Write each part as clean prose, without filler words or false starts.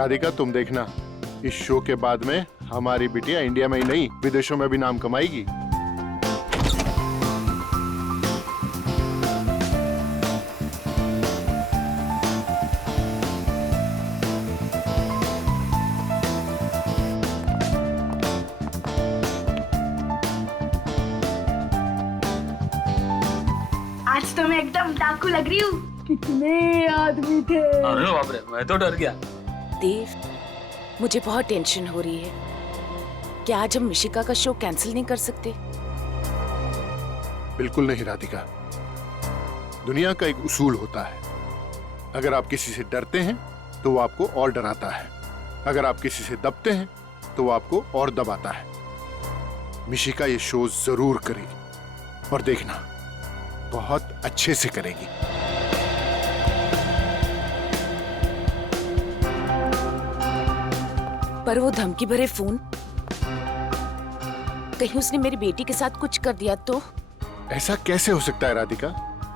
राधिका तुम देखना, इस शो के बाद में हमारी बिटिया इंडिया में ही नहीं विदेशों में भी नाम कमाएगी। आज तो मैं एकदम डाकू लग रही हूँ। कितने आदमी थे। अरे बाप रे, मैं तो डर गया। देव, मुझे बहुत टेंशन हो रही है। क्या आज हम मिशिका का शो कैंसिल नहीं कर सकते? बिल्कुल नहीं राधिका, दुनिया का एक उसूल होता है, अगर आप किसी से डरते हैं तो वो आपको और डराता है, अगर आप किसी से दबते हैं तो वो आपको और दबाता है। मिशिका ये शो जरूर करेगी और देखना बहुत अच्छे से करेगी। पर वो धमकी भरे फोन, कहीं उसने मेरी बेटी के साथ कुछ कर दिया तो? ऐसा कैसे हो सकता है राधिका,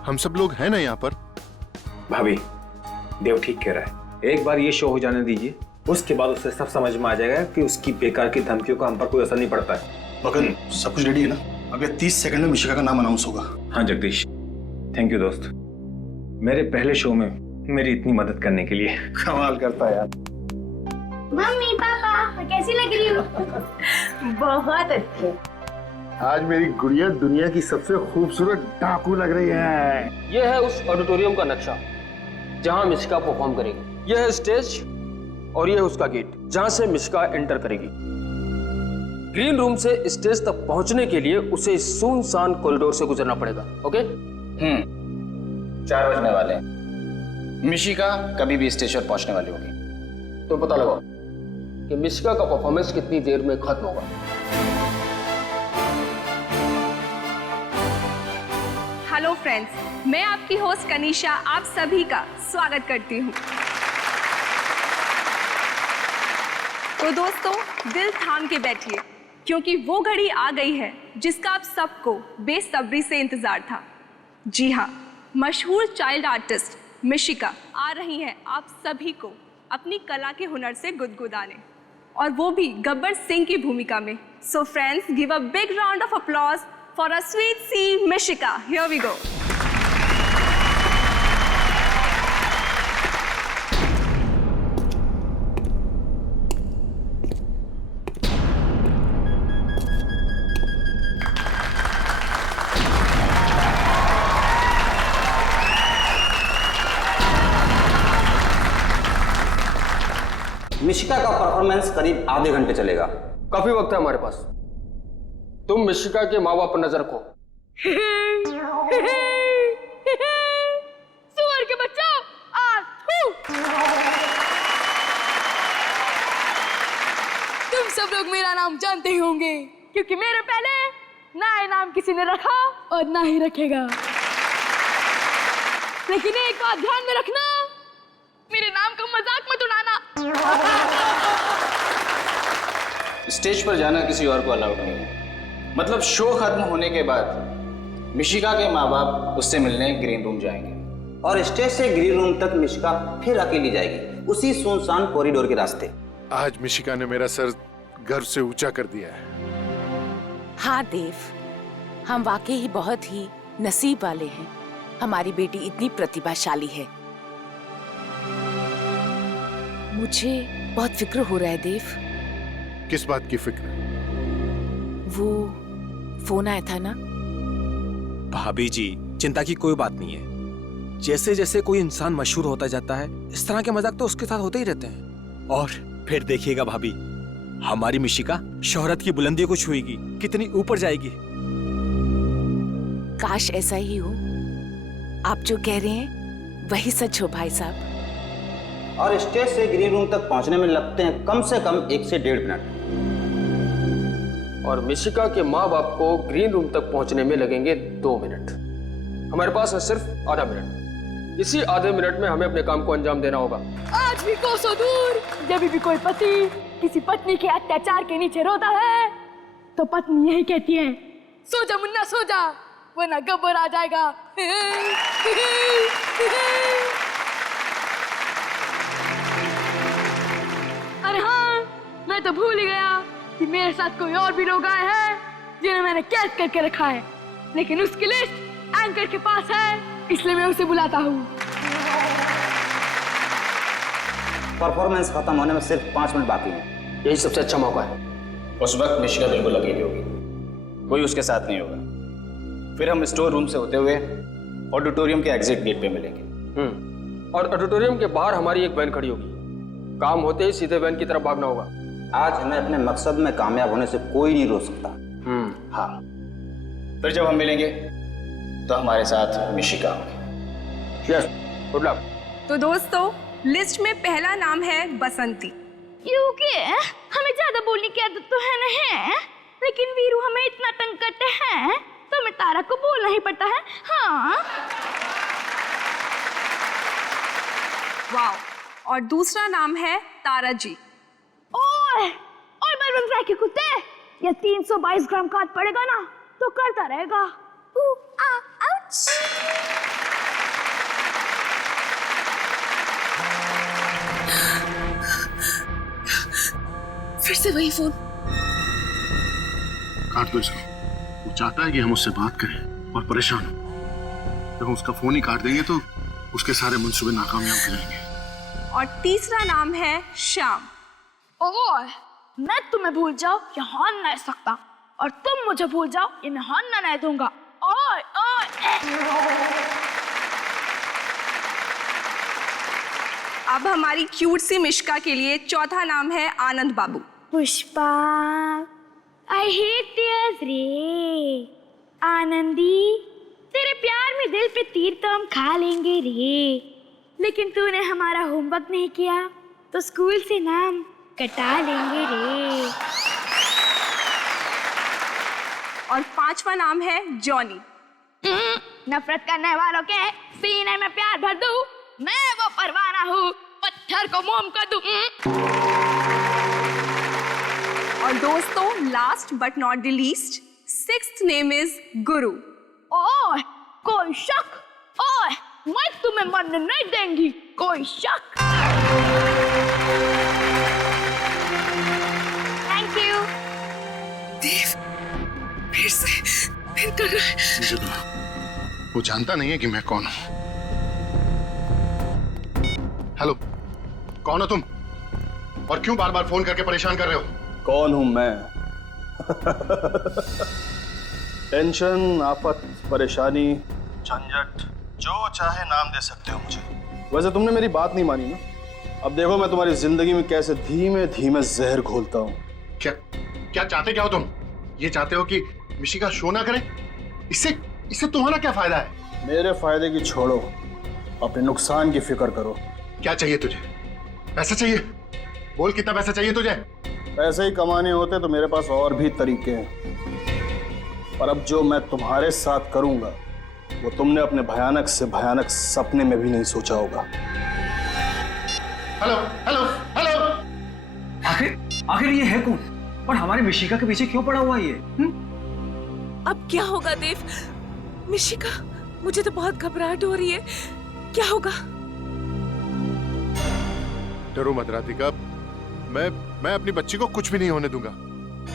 हम सब लोग हैं ना यहाँ पर। भाभी, देव ठीक कह रहा है, एक बार ये शो हो जाने दीजिए, उसके बाद उसे सब समझ में आ जाएगा कि उसकी बेकार की धमकियों का हम पर कोई असर नहीं पड़ता है। मगन, सब कुछ रेडी है ना? अगले 30 सेकंड में मिशिका का नाम अनाउंस होगा। हाँ जगदीश, थैंक यू दोस्त, मेरे पहले शो में मेरी इतनी मदद करने के लिए। कमाल करता है यार। मम्मी पापा कैसी लग रही हूँ? बहुत अच्छी। आज मेरी गुड़िया दुनिया की सबसे खूबसूरत डाकू लग रही है। ये है उस ऑडिटोरियम का नक्शा जहां मिशिका परफॉर्म करेगी। यह है स्टेज और यह है उसका गेट जहां से मिशिका एंटर करेगी। ग्रीन रूम से स्टेज तक पहुंचने के लिए उसे सुनसान कॉरिडोर से गुजरना पड़ेगा। ओके? 4 बजने वाले हैं। मिशिका कभी भी स्टेज पर पहुंचने वाली होगी। तो पता लगाओ कि मिशिका का परफॉर्मेंस कितनी देर में खत्म होगा। हेलो फ्रेंड्स, मैं आपकी होस्ट कनिशा आप सभी का स्वागत करती हूँ। तो दोस्तों, दिल थाम के बैठिए क्योंकि वो घड़ी आ गई है जिसका आप सबको बेसब्री से इंतजार था। जी हाँ, मशहूर चाइल्ड आर्टिस्ट मिशिका आ रही हैं आप सभी को अपनी कला के हुनर से गुदगुदाने, और वो भी गब्बर सिंह की भूमिका में। So friends, give a big round of applause for a sweetie Mishika. Here we go. Mishika का परफॉर्मेंस करीब आधे घंटे चलेगा। काफी वक्त है हमारे पास। तुम मिशिका के माँ बाप पर नजर रखो। सुअर के बच्चों, तुम सब लोग मेरा नाम जानते ही होंगे क्योंकि मेरे पहले ना ये नाम किसी ने रखा और ना ही रखेगा। लेकिन एक बात ध्यान में रखना, मेरे नाम का मजाक मत उड़ाना। स्टेज पर जाना किसी और को अलाउड नहीं है। मतलब शो खत्म होने के बाद मिशिका के माँ बाप उससे मिलने ग्रीन रूम जाएंगे और स्टेज से ग्रीन रूम तक मिशिका फिर अकेली जाएगी, उसी सुनसान कॉरिडोर के रास्ते। आज मिशिका ने मेरा सर गर्व से ऊंचा कर दिया है। हाँ देव, हम वाकई ही बहुत ही नसीब वाले हैं। हमारी बेटी इतनी प्रतिभाशाली है। मुझे बहुत फिक्र हो रहा है देव। किस बात की फिक्र? वो फोन आया था ना। भाभी जी, चिंता की कोई बात नहीं है। जैसे जैसे कोई इंसान मशहूर होता जाता है, इस तरह के मजाक तो उसके साथ होते ही रहते हैं। और फिर देखिएगा भाभी, हमारी मिशिका शोहरत की बुलंदियों को छुएगी, कितनी ऊपर जाएगी। काश ऐसा ही हो। आप जो कह रहे हैं वही सच हो भाई साहब। और स्टेज से ग्रीन रूम तक पहुंचने में लगते हैं कम से कम 1 से 1.5 मिनट। और मिशिका के माँ बाप को ग्रीन रूम तक पहुंचने में लगेंगे 2 मिनट। हमारे पास है सिर्फ आधा मिनट। इसी आधे मिनट में हमें अपने काम को अंजाम देना होगा। आज भी कोसों दूर जब भी कोई पति किसी पत्नी के अत्याचार के नीचे रोता है तो पत्नी यही कहती है, सो जा मुन्ना सो जा, वरना गब्बर आ जाएगा। तो भूल ही गया कि मेरे साथ कोई और भी लोग आए हैं जिन्हें मैंने कैद करके रखा है, लेकिन उसकी लिस्ट एंकर के पास है, इसलिए मैं उसे बुलाता हूँ। परफॉर्मेंस खत्म होने में सिर्फ 5 मिनट बाकी हैं। यही सबसे अच्छा मौका है। उस वक्त मिशिका बिल्कुल अकेली होगी, कोई उसके साथ नहीं होगा। फिर हम स्टोर रूम से होते हुए ऑडिटोरियम के एग्जिट गेट पे मिलेंगे। और ऑडिटोरियम के बाहर हमारी एक वैन खड़ी होगी। काम होते ही सीधे वैन की तरफ भागना होगा। आज हमें अपने मकसद में कामयाब होने से कोई नहीं रोक सकता। हाँ, फिर जब हम मिलेंगे तो हमारे साथ मिशिका होगी। Yes, good luck. तो दोस्तों, लिस्ट में पहला नाम है बसंती। क्योंकि हमें ज्यादा बोलने की आदत तो है नहीं, लेकिन वीरू हमें इतना तंग करते हैं तो हमें तारा को बोलना ही पड़ता है। हाँ। वाह। और दूसरा नाम है तारा जी। ओए बलवंत राय के कुत्ते, ये 322 ग्राम का हाथ पड़ेगा ना तो करता रहेगा। आउच। फिर से वही फोन। काट दो इसको। वो चाहता है कि हम उससे बात करें और परेशान हो। जब हम उसका फोन ही काट देंगे तो उसके सारे मंसूबे नाकामयाब हो जाएंगे। और तीसरा नाम है श्याम। ओए, मैं तुम्हें भूल जाऊं ये हान नहीं सकता, और तुम मुझे भूल जाओ ये मैं हान नहीं दूंगा। ओए अब हमारी क्यूट सी मिशिका के लिए चौथा नाम है आनंद बाबू। पुष्पा, आई हेट टीयर्स रे। आनंदी, तेरे प्यार में दिल पे तीर तो हम खा लेंगे रे, लेकिन तूने हमारा होमवर्क नहीं किया तो स्कूल से नाम कटा लेंगे रे। और पांचवा नाम है जॉनी। नफरत करने वालों के सीने में प्यार भर दूं, मैं वो परवाना हूँ, पत्थर को मोम कर दूं। और दोस्तों, last but not the least, sixth name is गुरु। ओए, कोई शक? ओए, मैं तुम्हें मरने नहीं देंगी, कोई शक? Thank you. देव, फिर कर रहा है। मुझे तो वो जानता नहीं है कि मैं कौन हूं। हेलो, कौन हो तुम और क्यों बार बार फोन करके परेशान कर रहे हो? कौन हूं मैं? टेंशन, आफत, परेशानी, झंझट, जो चाहे नाम दे सकते हो मुझे। वैसे तुमने मेरी बात नहीं मानी ना। अब देखो मैं तुम्हारी जिंदगी में कैसे धीमे धीमे जहर घोलता हूं। क्या चाहते क्या हो तुम? ये चाहते हो कि मिशिका शो ना करे? इससे तुम्हारा क्या फायदा है? मेरे फायदे की छोड़ो, अपने नुकसान की फिक्र करो। क्या चाहिए तुझे? पैसा चाहिए? बोल कितना पैसा चाहिए तुझे? पैसे ही कमाने होते तो मेरे पास और भी तरीके हैं, पर अब जो मैं तुम्हारे साथ करूंगा वो तुमने अपने भयानक से भयानक सपने में भी नहीं सोचा होगा। हेलो हेलो हेलो, आखिर ये है कौन और हमारी मिशिका के पीछे क्यों पड़ा हुआ ये? अब क्या होगा देव? मिशिका, मुझे तो बहुत घबराहट हो रही है। क्या होगा? डरो मत राधिका, मैं अपनी बच्ची को कुछ भी नहीं होने दूंगा।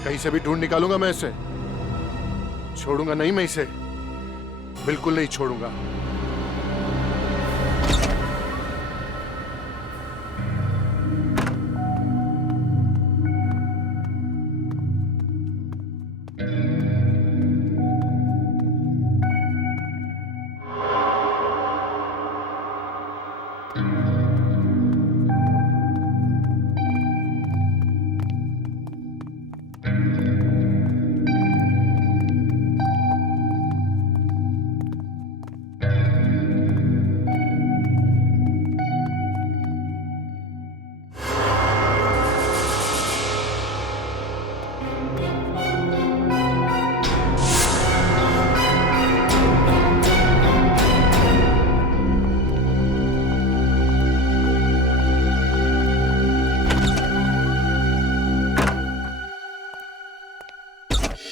कहीं से भी ढूंढ निकालूंगा मैं इसे। छोड़ूंगा नहीं मैं इसे, बिल्कुल नहीं छोड़ूंगा।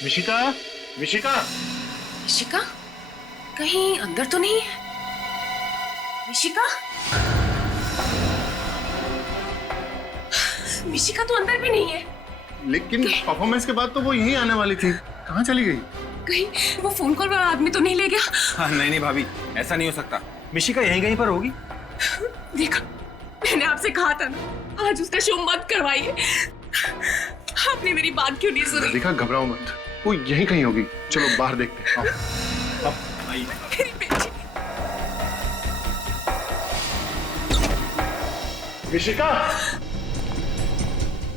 मिशिका, मिशिका, मिशिका, कहीं अंदर तो नहीं है? मिशिका, मिशिका तो अंदर भी नहीं है। लेकिन परफॉर्मेंस के बाद तो वो यहीं आने वाली थी, कहाँ चली गई? कहीं वो फोन कॉल वाला आदमी तो नहीं ले गया? हाँ, नहीं नहीं भाभी, ऐसा नहीं हो सकता। मिशिका यहीं कहीं पर होगी। देखा, मैंने आपसे कहा था ना, आज उसका शो मत करवाइए। आपने मेरी बात क्यों नहीं सुनी? देखा, घबराओ मत, वो यहीं कहीं होगी। चलो बाहर देखते हैं। आओ। मेरी बेटी। मिशिका,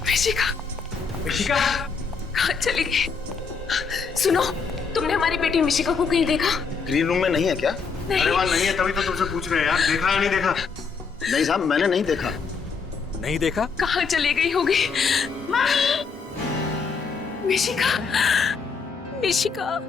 मिशिका, मिशिका, कहाँ चली गई? सुनो, तुमने हमारी बेटी मिशिका को कहीं देखा? ग्रीन रूम में नहीं है क्या? अरे वहाँ नहीं है, तभी तो तुमसे पूछ रहे हैं यार, देखा या नहीं देखा? नहीं साहब, मैंने नहीं देखा। नहीं देखा? कहाँ चली गई होगी? मिशिका, मिशिका,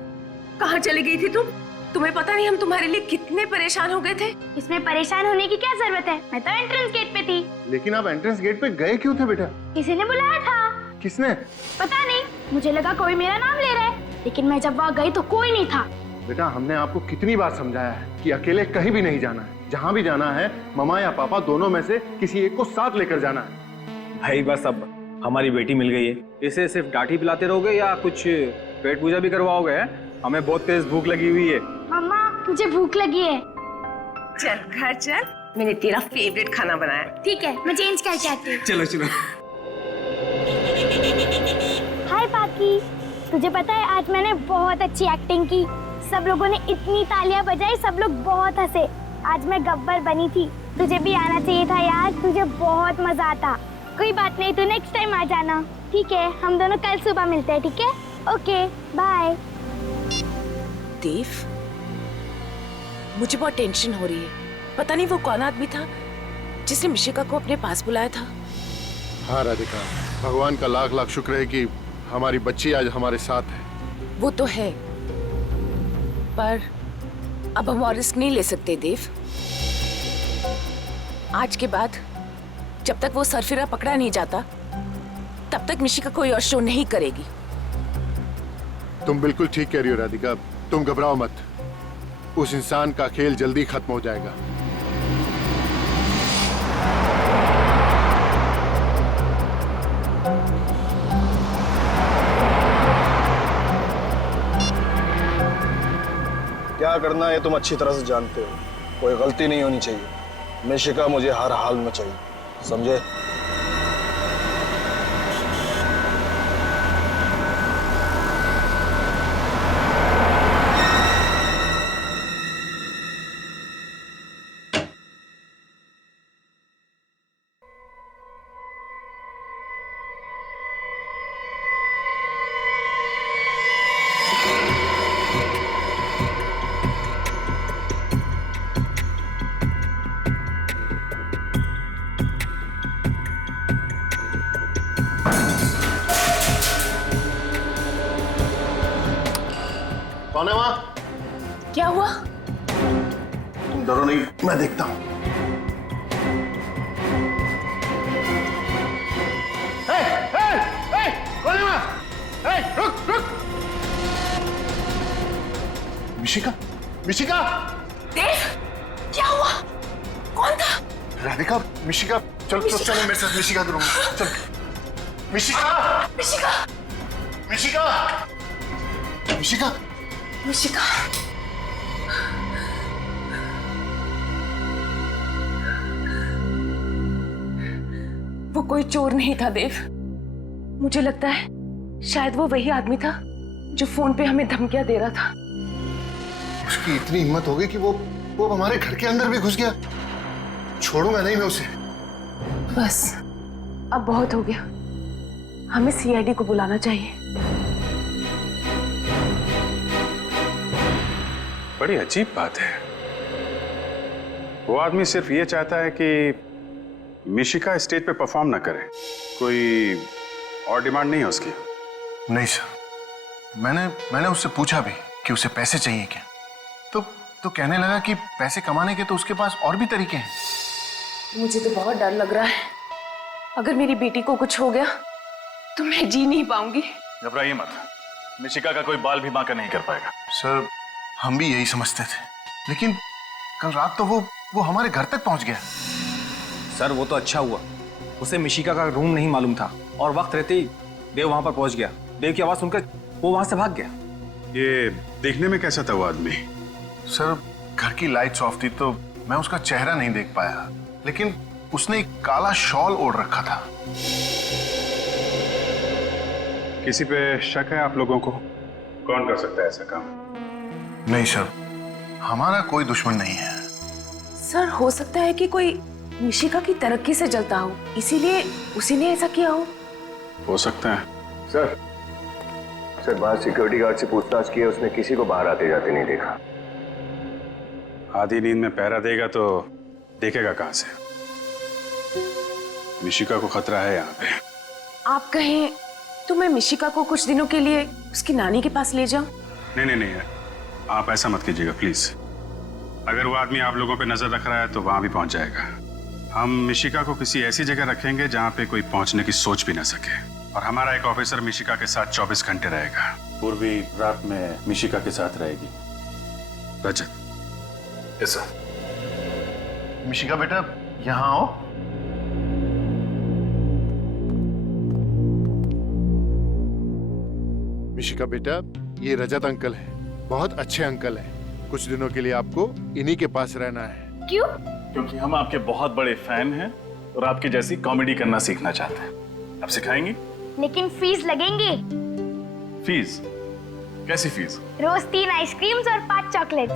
कहाँ चली गई थी तुम? तुम्हें पता नहीं हम तुम्हारे लिए कितने परेशान हो गए थे। इसमें परेशान होने की क्या जरूरत है? मैं तो एंट्रेंस गेट पे थी। लेकिन आप एंट्रेंस गेट पे गए क्यों थे बेटा? किसी ने बुलाया था। किसने? पता नहीं, मुझे लगा कोई मेरा नाम ले रहा है, लेकिन मैं जब वहाँ गई तो कोई नहीं था। बेटा, हमने आपको कितनी बार समझाया है कि अकेले कहीं भी नहीं जाना है। जहाँ भी जाना है, मम्मा या पापा दोनों में से किसी एक को साथ लेकर जाना है। भाई बस अब हमारी बेटी मिल गई है, इसे सिर्फ डांटी पिलाते रहोगे या कुछ पेट पूजा भी करवाओगे? हमें बहुत तेज भूख लगी हुई है। मम्मा, मुझे भूख लगी है। चल घर चल, मैंने तेरा फेवरेट खाना बनाया। ठीक है, मैं चेंज करके आती हूँ। चलो चलो। हाय पाकी, तुझे पता है आज मैंने बहुत अच्छी एक्टिंग की। सब लोगों ने इतनी तालियां बजाई, सब लोग बहुत हंसे। आज मैं गब्बर बनी थी। तुझे भी आना चाहिए था यार, तुझे बहुत मजा आता। कोई बात नहीं, तू नेक्स्ट टाइम आ जाना। ठीक है, हम दोनों कल सुबह मिलते हैं। ठीक है, ओके बाय। देव, मुझे बहुत टेंशन हो रही है। पता नहीं वो कौन आदमी था जिसने मिशिका को अपने पास बुलाया था। हाँ राधिका, भगवान का लाख लाख शुक्र है कि हमारी बच्ची आज हमारे साथ है। वो तो है, पर अब हम और रिस्क नहीं ले सकते देव। आज के बाद जब तक वो सरफिरा पकड़ा नहीं जाता, तब तक मिशिका कोई और शो नहीं करेगी। तुम बिल्कुल ठीक कह रही हो राधिका, तुम घबराओ मत। उस इंसान का खेल जल्दी खत्म हो जाएगा। क्या करना है तुम अच्छी तरह से जानते हो। कोई गलती नहीं होनी चाहिए। मिशिका मुझे हर हाल में चाहिए, समझे? कौन है वहाँ? क्या हुआ? तुम डरो नहीं, मैं देखता हूँ। कौन है वहाँ? रुक रुक। मिशिका, मिशिका। देव, क्या हुआ? कौन था? राधिका, मिशिका, चलो चलो चलो मेरे साथ मिशिका के रूम में। चलो। मिशिका, मिशिका, मिशिका, मिशिका। मिशिका। वो कोई चोर नहीं था देव। मुझे लगता है शायद वो वही आदमी था जो फोन पे हमें धमकियां दे रहा था। उसकी इतनी हिम्मत हो गई कि वो हमारे घर के अंदर भी घुस गया। छोड़ूंगा नहीं मैं उसे। बस अब बहुत हो गया, हमें सीआईडी को बुलाना चाहिए। बड़ी अजीब बात है। वो आदमी सिर्फ ये चाहता है कि मिशिका स्टेज पे परफॉर्म ना करे। कोई और डिमांड नहीं है उसकी? नहीं सर, मैंने उससे पूछा भी कि उसे पैसे चाहिए क्या, तो कहने लगा कि पैसे कमाने के तो उसके पास और भी तरीके हैं। मुझे तो बहुत डर लग रहा है। अगर मेरी बेटी को कुछ हो गया तो मैं जी नहीं पाऊंगी। घबराइए मत, मिशिका का कोई बाल भी बांका नहीं कर पाएगा। सर, हम भी यही समझते थे, लेकिन कल रात तो वो हमारे घर तक पहुंच गया। सर वो तो अच्छा हुआ, उसे मिशिका का रूम नहीं मालूम था और वक्त रहते ही देव वहां पर पहुंच गया। देव की आवाज सुनकर वो वहां से भाग गया। ये देखने में कैसा था वो आदमी? सर घर की लाइट्स ऑफ थी तो मैं उसका चेहरा नहीं देख पाया, लेकिन उसने एक काला शॉल ओढ़ रखा था। किसी पे शक है आप लोगों को? कौन कर सकता है ऐसा काम? नहीं सर, हमारा कोई दुश्मन नहीं है। सर हो सकता है कि कोई मिशिका की तरक्की से जलता हो, इसीलिए उसी ने ऐसा किया हो सकता है। सर बाहर सिक्योरिटी गार्ड से पूछताछ की है, उसने किसी को बाहर आते जाते नहीं देखा। आधी नींद में पहरा देगा तो देखेगा कहां से? मिशिका को खतरा है यहाँ पे। आप कहें तो मैं मिशिका को कुछ दिनों के लिए उसकी नानी के पास ले जाऊं? नहीं, आप ऐसा मत कीजिएगा प्लीज। अगर वो आदमी आप लोगों पे नजर रख रहा है तो वहां भी पहुंच जाएगा। हम मिशिका को किसी ऐसी जगह रखेंगे जहां पे कोई पहुंचने की सोच भी ना सके, और हमारा एक ऑफिसर मिशिका के साथ 24 घंटे रहेगा। पूर्वी रात में मिशिका के साथ रहेगी। रजत। Yes sir. मिशिका बेटा यहाँ आओ। मिशिका बेटा, ये रजत अंकल है, बहुत अच्छे अंकल हैं। कुछ दिनों के लिए आपको इन्हीं के पास रहना है। क्यों? क्योंकि हम आपके बहुत बड़े फैन हैं और आपकी जैसी कॉमेडी करना सीखना चाहते हैं। आप सिखाएंगी? लेकिन फीस लगेंगे। फीस? कैसी फीस? रोज 3 आइसक्रीम्स और 5 चॉकलेट्स।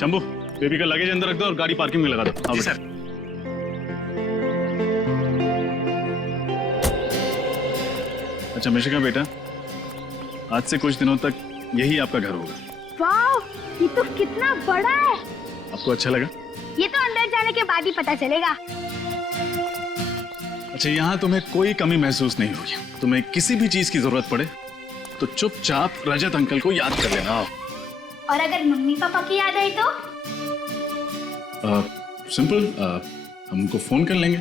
शंभू, बेबी का लगेज अंदर रख दो और गाड़ी पार्किंग में लगा दो। जी सर। अच्छा मिशिका बेटा, आज से कुछ दिनों तक यही आपका घर होगा। वाह, ये तो कितना बड़ा है। आपको अच्छा लगा? ये तो अंदर जाने के बाद ही पता चलेगा। अच्छा, यहाँ तुम्हें कोई कमी महसूस नहीं होगी। तुम्हें किसी भी चीज की जरूरत पड़े तो चुपचाप रजत अंकल को याद कर लेना। और अगर मम्मी पापा की याद आई तो? सिंपल, हम उनको फोन कर लेंगे।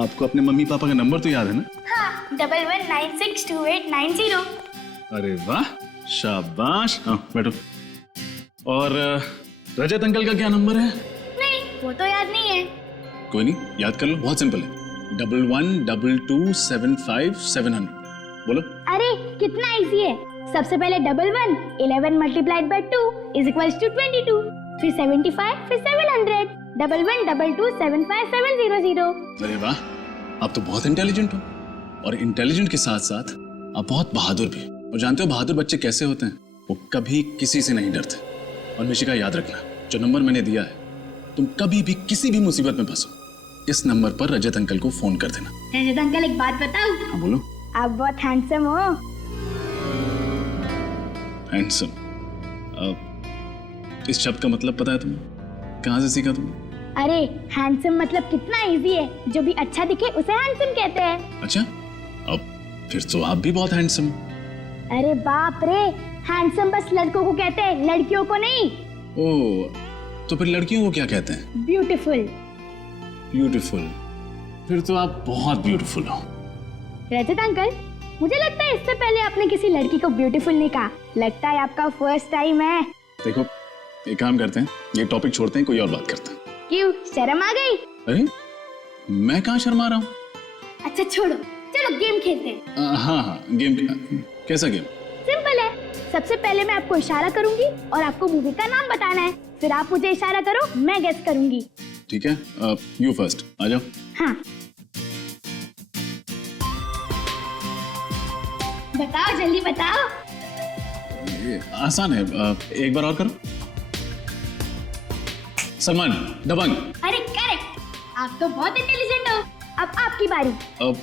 आपको अपने मम्मी पापा का नंबर तो याद है ना? हाँ, 11962890। अरे वाह, शाबाश। हाँ बैठो। और रजत अंकल का क्या नंबर है? नहीं, वो तो याद नहीं है। कोई नहीं, याद कर लो, बहुत सिंपल है। 112275 बोलो। अरे कितना इजी है। सबसे पहले 11 11 multiplied by 2 is equals to 22, फिर 75, फिर 700। 1122757700। अरे वाह, आप तो बहुत इंटेलिजेंट हो। और इंटेलिजेंट के साथ साथ आप बहुत बहादुर भी। और जानते हो बहादुर बच्चे कैसे होते हैं? वो कभी किसी से नहीं डरते। और मिशिका याद रखना, जो नंबर मैंने दिया है, तुम कभी भी किसी भी मुसीबत में फंसो, इस नंबर पर रजत अंकल को फोन कर देना। रजत अंकल, एक बात बताऊं? हाँ बोलो। आप बहुत हैंडसम हो। हैंडसम? इस शब्द का मतलब पता है तुम्हें? कहाँ से सीखा तुमने? अरे हैंडसम मतलब कितना इजी है। जो भी अच्छा दिखे उसे हैंडसम कहते हैं। अच्छा, अब फिर तो आप भी बहुत हैंडसम। अरे बाप रे, हैंडसम बस लड़कों को कहते हैं, लड़कियों को नहीं। ओह, तो फिर लड़कियों को क्या कहते हैं? ब्यूटीफुल। ब्यूटीफुल? फिर तो आप बहुत ब्यूटीफुल हो। रजत अंकल, मुझे लगता है इससे पहले आपने किसी लड़की को ब्यूटीफुल नहीं कहा। लगता है आपका फर्स्ट टाइम है। देखो, एक काम करते हैं, ये टॉपिक छोड़ते हैं, कोई और बात करते हैं। क्यों, शर्म आ गई? अरे मैं कहाँ शर्मा रहा हूँ? अच्छा छोड़ो, चलो गेम खेलते हैं। हाँ, गेम। कैसा गेम? सिंपल है। सबसे पहले मैं आपको इशारा करूंगी और आपको मूवी का नाम बताना है। फिर आप मुझे इशारा करो, मैं गेस करूंगी। ठीक है, यू फर्स्ट, आ जाओ। हाँ, बताओ, जल्दी बताओ। ये आसान है, एक बार और करो। सलमान, दबंग। अरे करेक्ट, आप तो बहुत इंटेलिजेंट हो। अब आपकी बारी। अब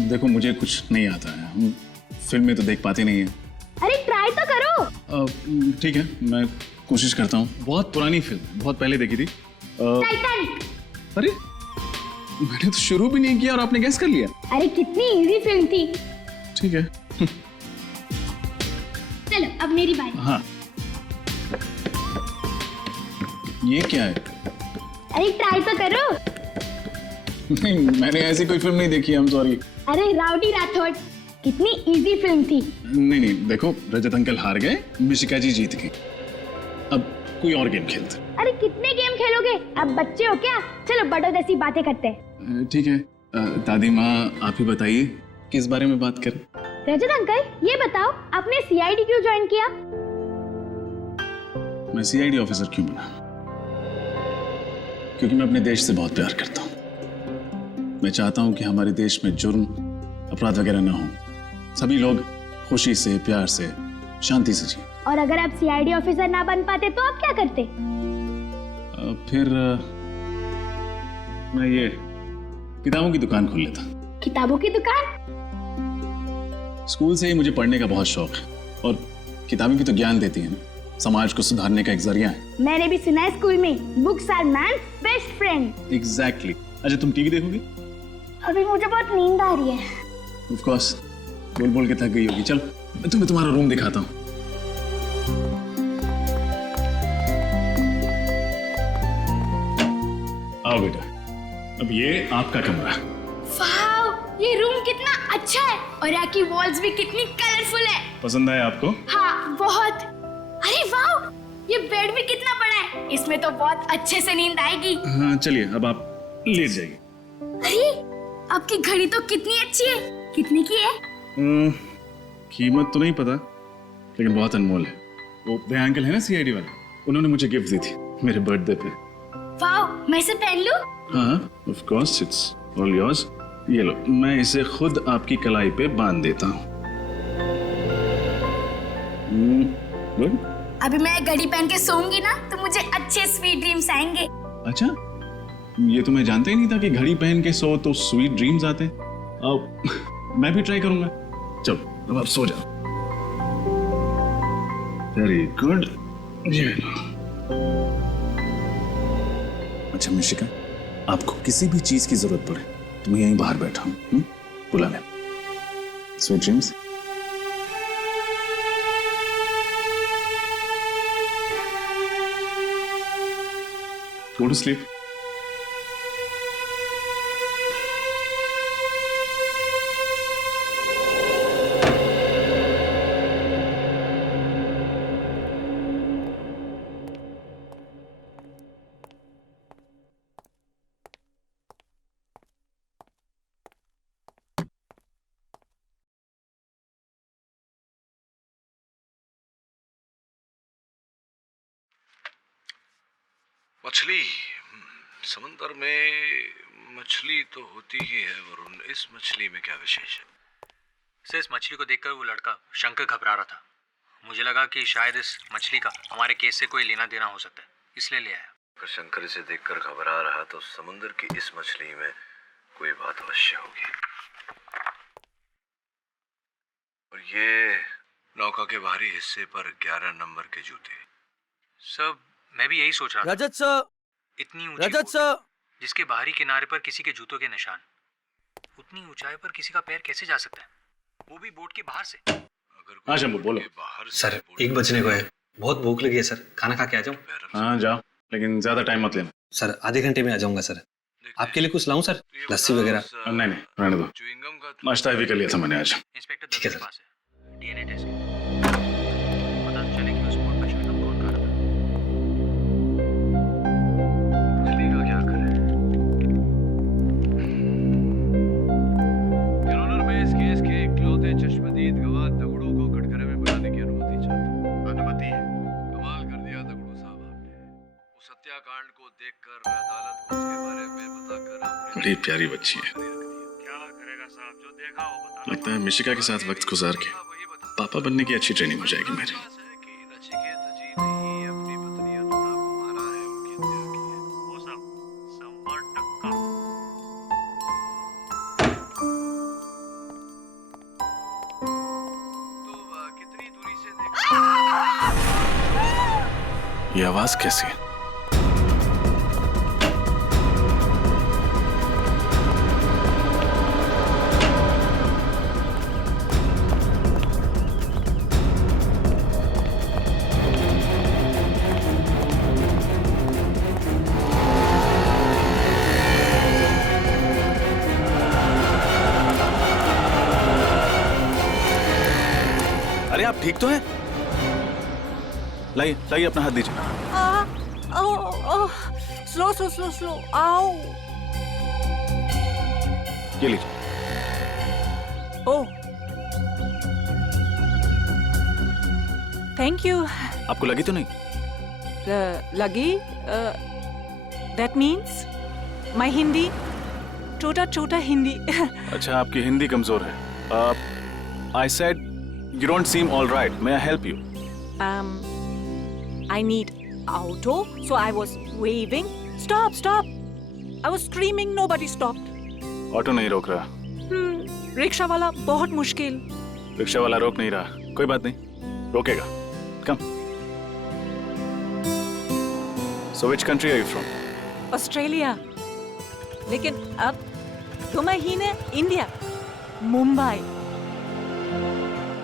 देखो, मुझे कुछ नहीं आता है, हम फिल्म में तो देख पाते नहीं है। अरे ट्राई तो करो। ठीक है, मैं कोशिश करता हूँ। बहुत पुरानी फिल्म, बहुत पहले देखी थी। टाइटैनिक। अरे मैंने तो शुरू भी नहीं किया और आपने गेस कर लिया। अरे कितनी इजी फिल्म थी। ठीक है। चलो अब मेरी बारी। हाँ, ये क्या है? अरे ट्राई तो करो। नहीं, मैंने ऐसी कोई फिल्म नहीं देखी, I'm sorry। अरे राउडी राठौड़, कितनी इजी फिल्म थी। नहीं नहीं, देखो रजत अंकल हार गए, मिशिका जी जीत गई। अब कोई और गेम खेलते। अरे कितने गेम खेलोगे, अब बच्चे हो क्या? चलो बड़ों जैसी बातें करते हैं। ठीक है, दादी माँ आप ही बताइए किस बारे में बात करें। रजत अंकल ये बताओ, आपने सीआईडी क्यों ज्वाइन किया? मैं सीआईडी ऑफिसर क्यों बना? क्योंकि मैं अपने देश से बहुत प्यार करता हूँ। मैं चाहता हूँ कि हमारे देश में जुर्म, अपराध वगैरह ना हो, सभी लोग खुशी से, प्यार से, शांति से जिए। और अगर आप सीआईडी ऑफिसर ना बन पाते तो आप क्या करते? फिर मैं ये किताबों की दुकान खोल लेता। किताबों की दुकान? स्कूल से ही मुझे पढ़ने का बहुत शौक है, और किताबें भी तो ज्ञान देती हैं, समाज को सुधारने का एक जरिया है। मैंने भी सुना है स्कूल में, books are man's best friend. Exactly. अच्छा तुम टीवी देखोगी? अभी मुझे बहुत नींद आ रही है। ऑफ कोर्स, बोल बोल के थक गई होगी। चलो मैं तुम्हें तुम्हारा रूम दिखाता हूँ। आओ बेटा, अब ये आपका कमरा। वाव, ये रूम कितना अच्छा है और यहाँ की वॉल्स भी कितनी कलरफुल है। पसंद आया आपको? हाँ बहुत। अरे वाव, ये बेड भी कितना बड़ा है, इसमें तो बहुत अच्छे से नींद आएगी। हाँ चलिए, अब आप लेट जाइए। अरे आपकी घड़ी तो कितनी अच्छी है, कितने की है? कीमत तो नहीं पता, लेकिन बहुत अनमोल है। वो वे अंकल है ना सीआईडी वाले, उन्होंने मुझे गिफ्ट दी थी मेरे बर्थडे पे। वाव, मैं इसे पहन लूं? हाँ of course, it's all yours. ये लो, मैं इसे खुद आपकी कलाई पे बांध देता हूँ। गुड। अभी मैं घड़ी पहन के सोऊंगी ना तो मुझे अच्छे स्वीट ड्रीम्स आएंगे। अच्छा, ये तो मैं जानता ही नहीं था कि घड़ी पहन के सो तो स्वीट ड्रीम्स आते हैं। अब मैं भी ट्राई करूंगा। चलो अब आप सो जाओ। Very good. अच्छा मिशिका, आपको किसी भी चीज की जरूरत पड़े तो मैं यहीं बाहर बैठा हूँ, बुला ले। Sweet dreams. Go to sleep. मछली, समंदर में मछली तो होती ही है वरुण, इस मछली में क्या विशेष है? सर इस मछली को देखकर वो लड़का शंकर घबरा रहा था। मुझे लगा कि शायद इस मछली का हमारे केस से कोई लेना देना हो सकता है, इसलिए ले आया। अगर शंकर इसे देखकर घबरा रहा तो समुद्र की इस मछली में कोई बात अवश्य होगी। और ये नौका के बाहरी हिस्से पर 11 नंबर के जूते। सब मैं भी यही सोच रहा था। रजत सर, इतनी ऊंची रजत सर, जिसके बाहरी किनारे पर किसी के जूतों के निशान, उतनी ऊंचाई पर किसी का पैर कैसे जा सकता है, वो भी बोट के बाहर से? हाँ शंभू बोलो। सर 1 बजने को है, बहुत भूख लगी है सर, खाना खा के आ जाऊं? हाँ जाओ, लेकिन ज्यादा टाइम मत लेना। सर आधे घंटे में आ जाऊंगा सर। आपके लिए कुछ लाऊं सर, लस्सी वगैरह? नहीं नहीं रहने दो, नाश्ता भी कर लिया था मैंने आज। इंस्पेक्टर ठीक है सर। डीएनए टेस्ट पता चले कि उस बोट पर शबनम कौन कर रहा था। मछली का क्या करें? यूरोनर में इस केस के इकलौते चश्मदीद गवाह दगड़ू को कटघरे में बुलाने की अनुमति चाहता। अनुमति है? कमाल कर दिया दगड़ू साहब आपने। उस हत्याकांड को देखकर अदालत को उसके बारे में बताकर आपने बड़ी प्यारी बच्ची है। क्या करेगा साहब, जो देखा वो बता। लगता है मिशिका के साथ वक्त गुजार के पापा बनने की अच्छी ट्रेनिंग हो जाएगी मेरी। ये आवाज कैसी है? ठीक तो है? लाइए लाइए अपना हाथ दीजिए। स्लो स्लो स्लो स्लो, आओ। ये लीजिए। ओह, थैंक यू। आपको लगी तो नहीं? लगी? दैट मीन्स माय हिंदी, छोटा छोटा हिंदी। अच्छा, आपकी हिंदी कमजोर है। I said you don't seem all right, may I help you? I need auto, so I was waving. Stop, stop! I was screaming, nobody stopped. Auto नहीं रोक रहा। रिक्शा वाला बहुत मुश्किल। रिक्शा वाला रोक नहीं रहा, कोई बात नहीं, रोकेगा। कम। So which country are you from? Australia. लेकिन अब 2 महीने इंडिया, मुंबई।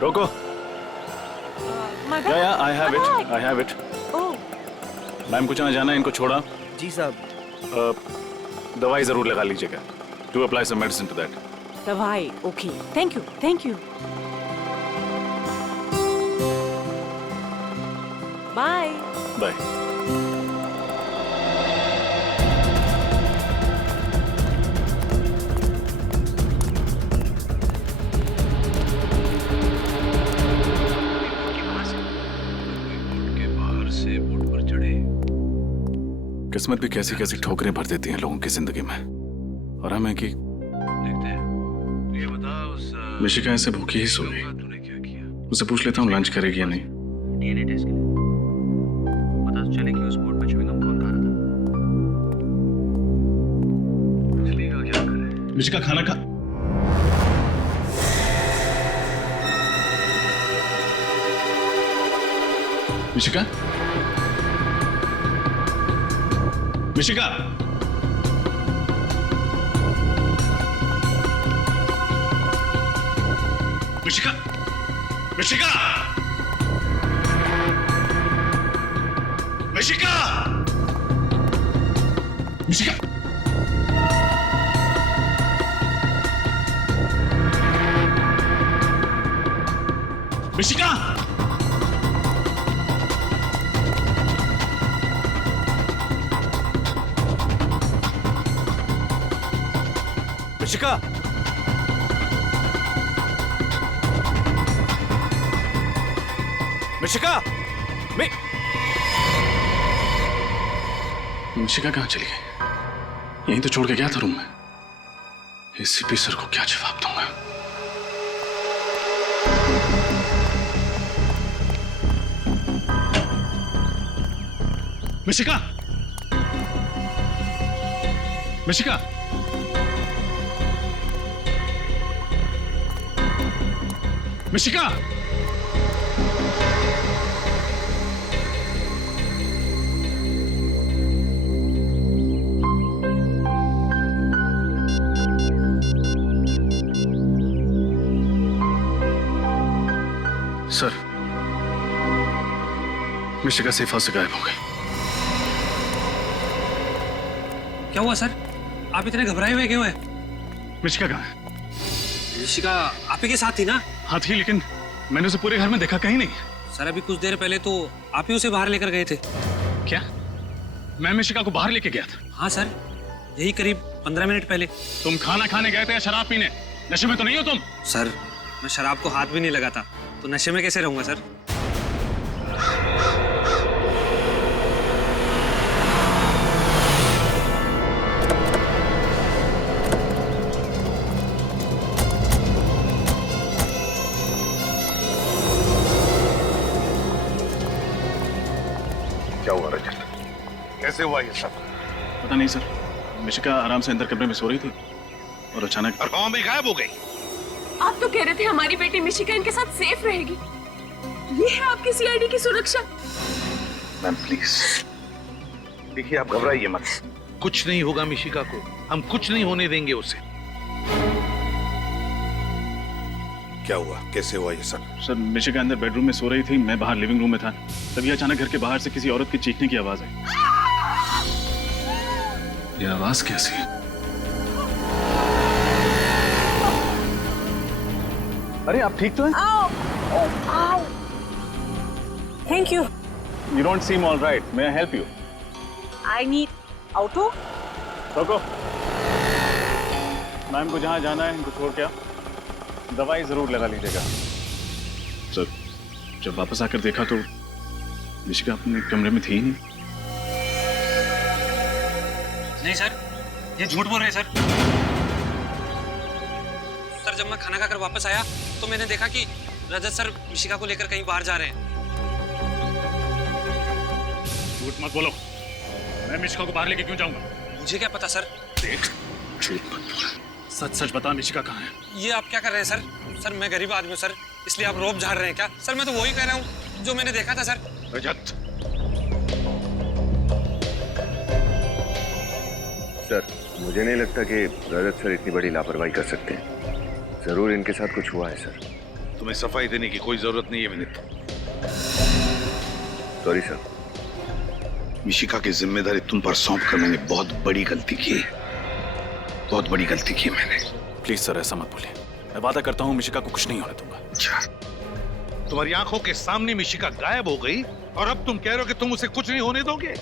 रोको। या I have it, I have it. Oh, ma'am कुछ ना जाना, इनको छोड़ा। जी साहब। दवाई जरूर लगा लीजिएगा। Do apply some medicine to that. दवाई, okay, thank you, thank you. Bye. Bye. किस्मत भी कैसी कैसी ठोकरें भर देती हैं लोगों की जिंदगी में, और हमें कि ये बता उस मिशिका ऐसे भूखी ही सो गई। उसे पूछ लेता हूँ लंच करेगी या नहीं। डीएनए टेस्ट के लिए पता तो चले कि उस बोर्ड पर च्युइंग गम कौन खा रहा था। चलेगा क्या करे? मिशिका खाना खा। मिशिका, मिशिका, मिशिका, मिशिका, मिशिका, मिशिका, मिशिका, मिशिका, मिशिका, मिशिका कहाँ चली गई? यहीं तो छोड़ के गया था रूम में। एसीपी सर को क्या जवाब दूंगा? मिशिका, मिशिका, मिशिका, सर, मिशिका सेफा से गायब हो गई। क्या हुआ सर? आप इतने घबराए हुए क्यों हैं? मिशिका कहाँ है? ऋषिका आप ही के साथ थी ना? हाँ थी, लेकिन मैंने उसे पूरे घर में देखा कहीं नहीं। सर अभी कुछ देर पहले तो आप ही उसे बाहर लेकर गए थे। क्या? मैं मिशिका को बाहर लेके गया था? हाँ सर, यही करीब 15 मिनट पहले। तुम खाना खाने गए थे या शराब पीने? नशे में तो नहीं हो तुम? सर मैं शराब को हाथ भी नहीं लगाता, तो नशे में कैसे रहूंगा सर? क्या हुआ रजत? कैसे हुआ ये सब? पता नहीं सर, मिशिका आराम से अंदर कमरे में सो रही थी और अचानक भी गायब हो गई। आप तो कह रहे थे हमारी बेटी मिशिका इनके साथ सेफ रहेगी। ये है आपकी सीआईडी की सुरक्षा। मैम प्लीज, देखिए आप घबराइए मत। कुछ नहीं होगा मिशिका को, हम कुछ नहीं होने देंगे उसे। क्या हुआ? कैसे हुआ ये सब? सर मिशिका अंदर बेडरूम में सो रही थी, मैं बाहर लिविंग रूम में था, तभी अचानक घर के बाहर से किसी औरत की चीखने की आवाज आई। ये आवाज कैसी है? अरे आप ठीक तो हैं? आओ, आओ, Thank you. You don't seem all right. May I help you? I need auto. रोको। मैम को जहाँ जाना है इनको छोड़ के दवाई जरूर लगा लीजिएगा। सर, जब वापस आकर देखा तो मिशिका अपने कमरे में थी ही नहीं। नहीं सर, ये झूठ बोल रहे हैं सर। सर जब मैं खाना खाकर वापस आया तो मैंने देखा कि रजत सर मिशिका को लेकर कहीं बाहर जा रहे हैं। झूठ मत बोलो, मैं मिशिका को बाहर लेके क्यों जाऊंगा? मुझे क्या पता सर। देख, झूठ मत बोल, सच सच बता मिशिका कहाँ है? ये आप क्या कर रहे हैं सर? सर मैं गरीब आदमी हूँ सर, इसलिए आप रोब झाड़ रहे हैं क्या? सर मैं तो वही कह रहा हूँ जो मैंने देखा था सर। रजत, सर मुझे नहीं लगता कि रजत सर इतनी बड़ी लापरवाही कर सकते हैं। जरूर इनके साथ कुछ हुआ है सर। तुम्हें सफाई देने की कोई जरूरत नहीं है विनीत। Sorry sir. मिशिका की जिम्मेदारी तुम पर सौंप कर मैंने बहुत बड़ी गलती की, बहुत बड़ी गलती की मैंने। प्लीज सर ऐसा मत बोलिए, मैं वादा करता हूँ मिशिका को कुछ नहीं होने दूंगा। अच्छा, तुम्हारी आंखों के सामने मिशिका गायब हो गई और अब तुम कह रहे हो कि तुम उसे कुछ नहीं होने दोगे?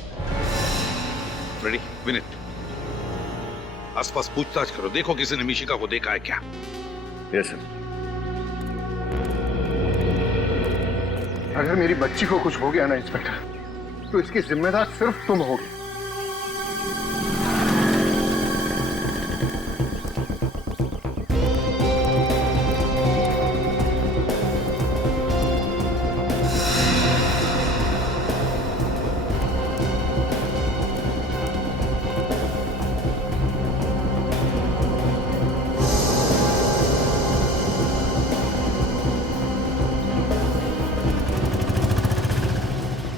रेडी विनीत, आसपास पूछताछ करो, देखो किसी ने मिशिका को देखा है क्या? Yes sir. अगर मेरी बच्ची को कुछ हो गया ना इंस्पेक्टर, तो इसकी जिम्मेदार सिर्फ तुम होगे।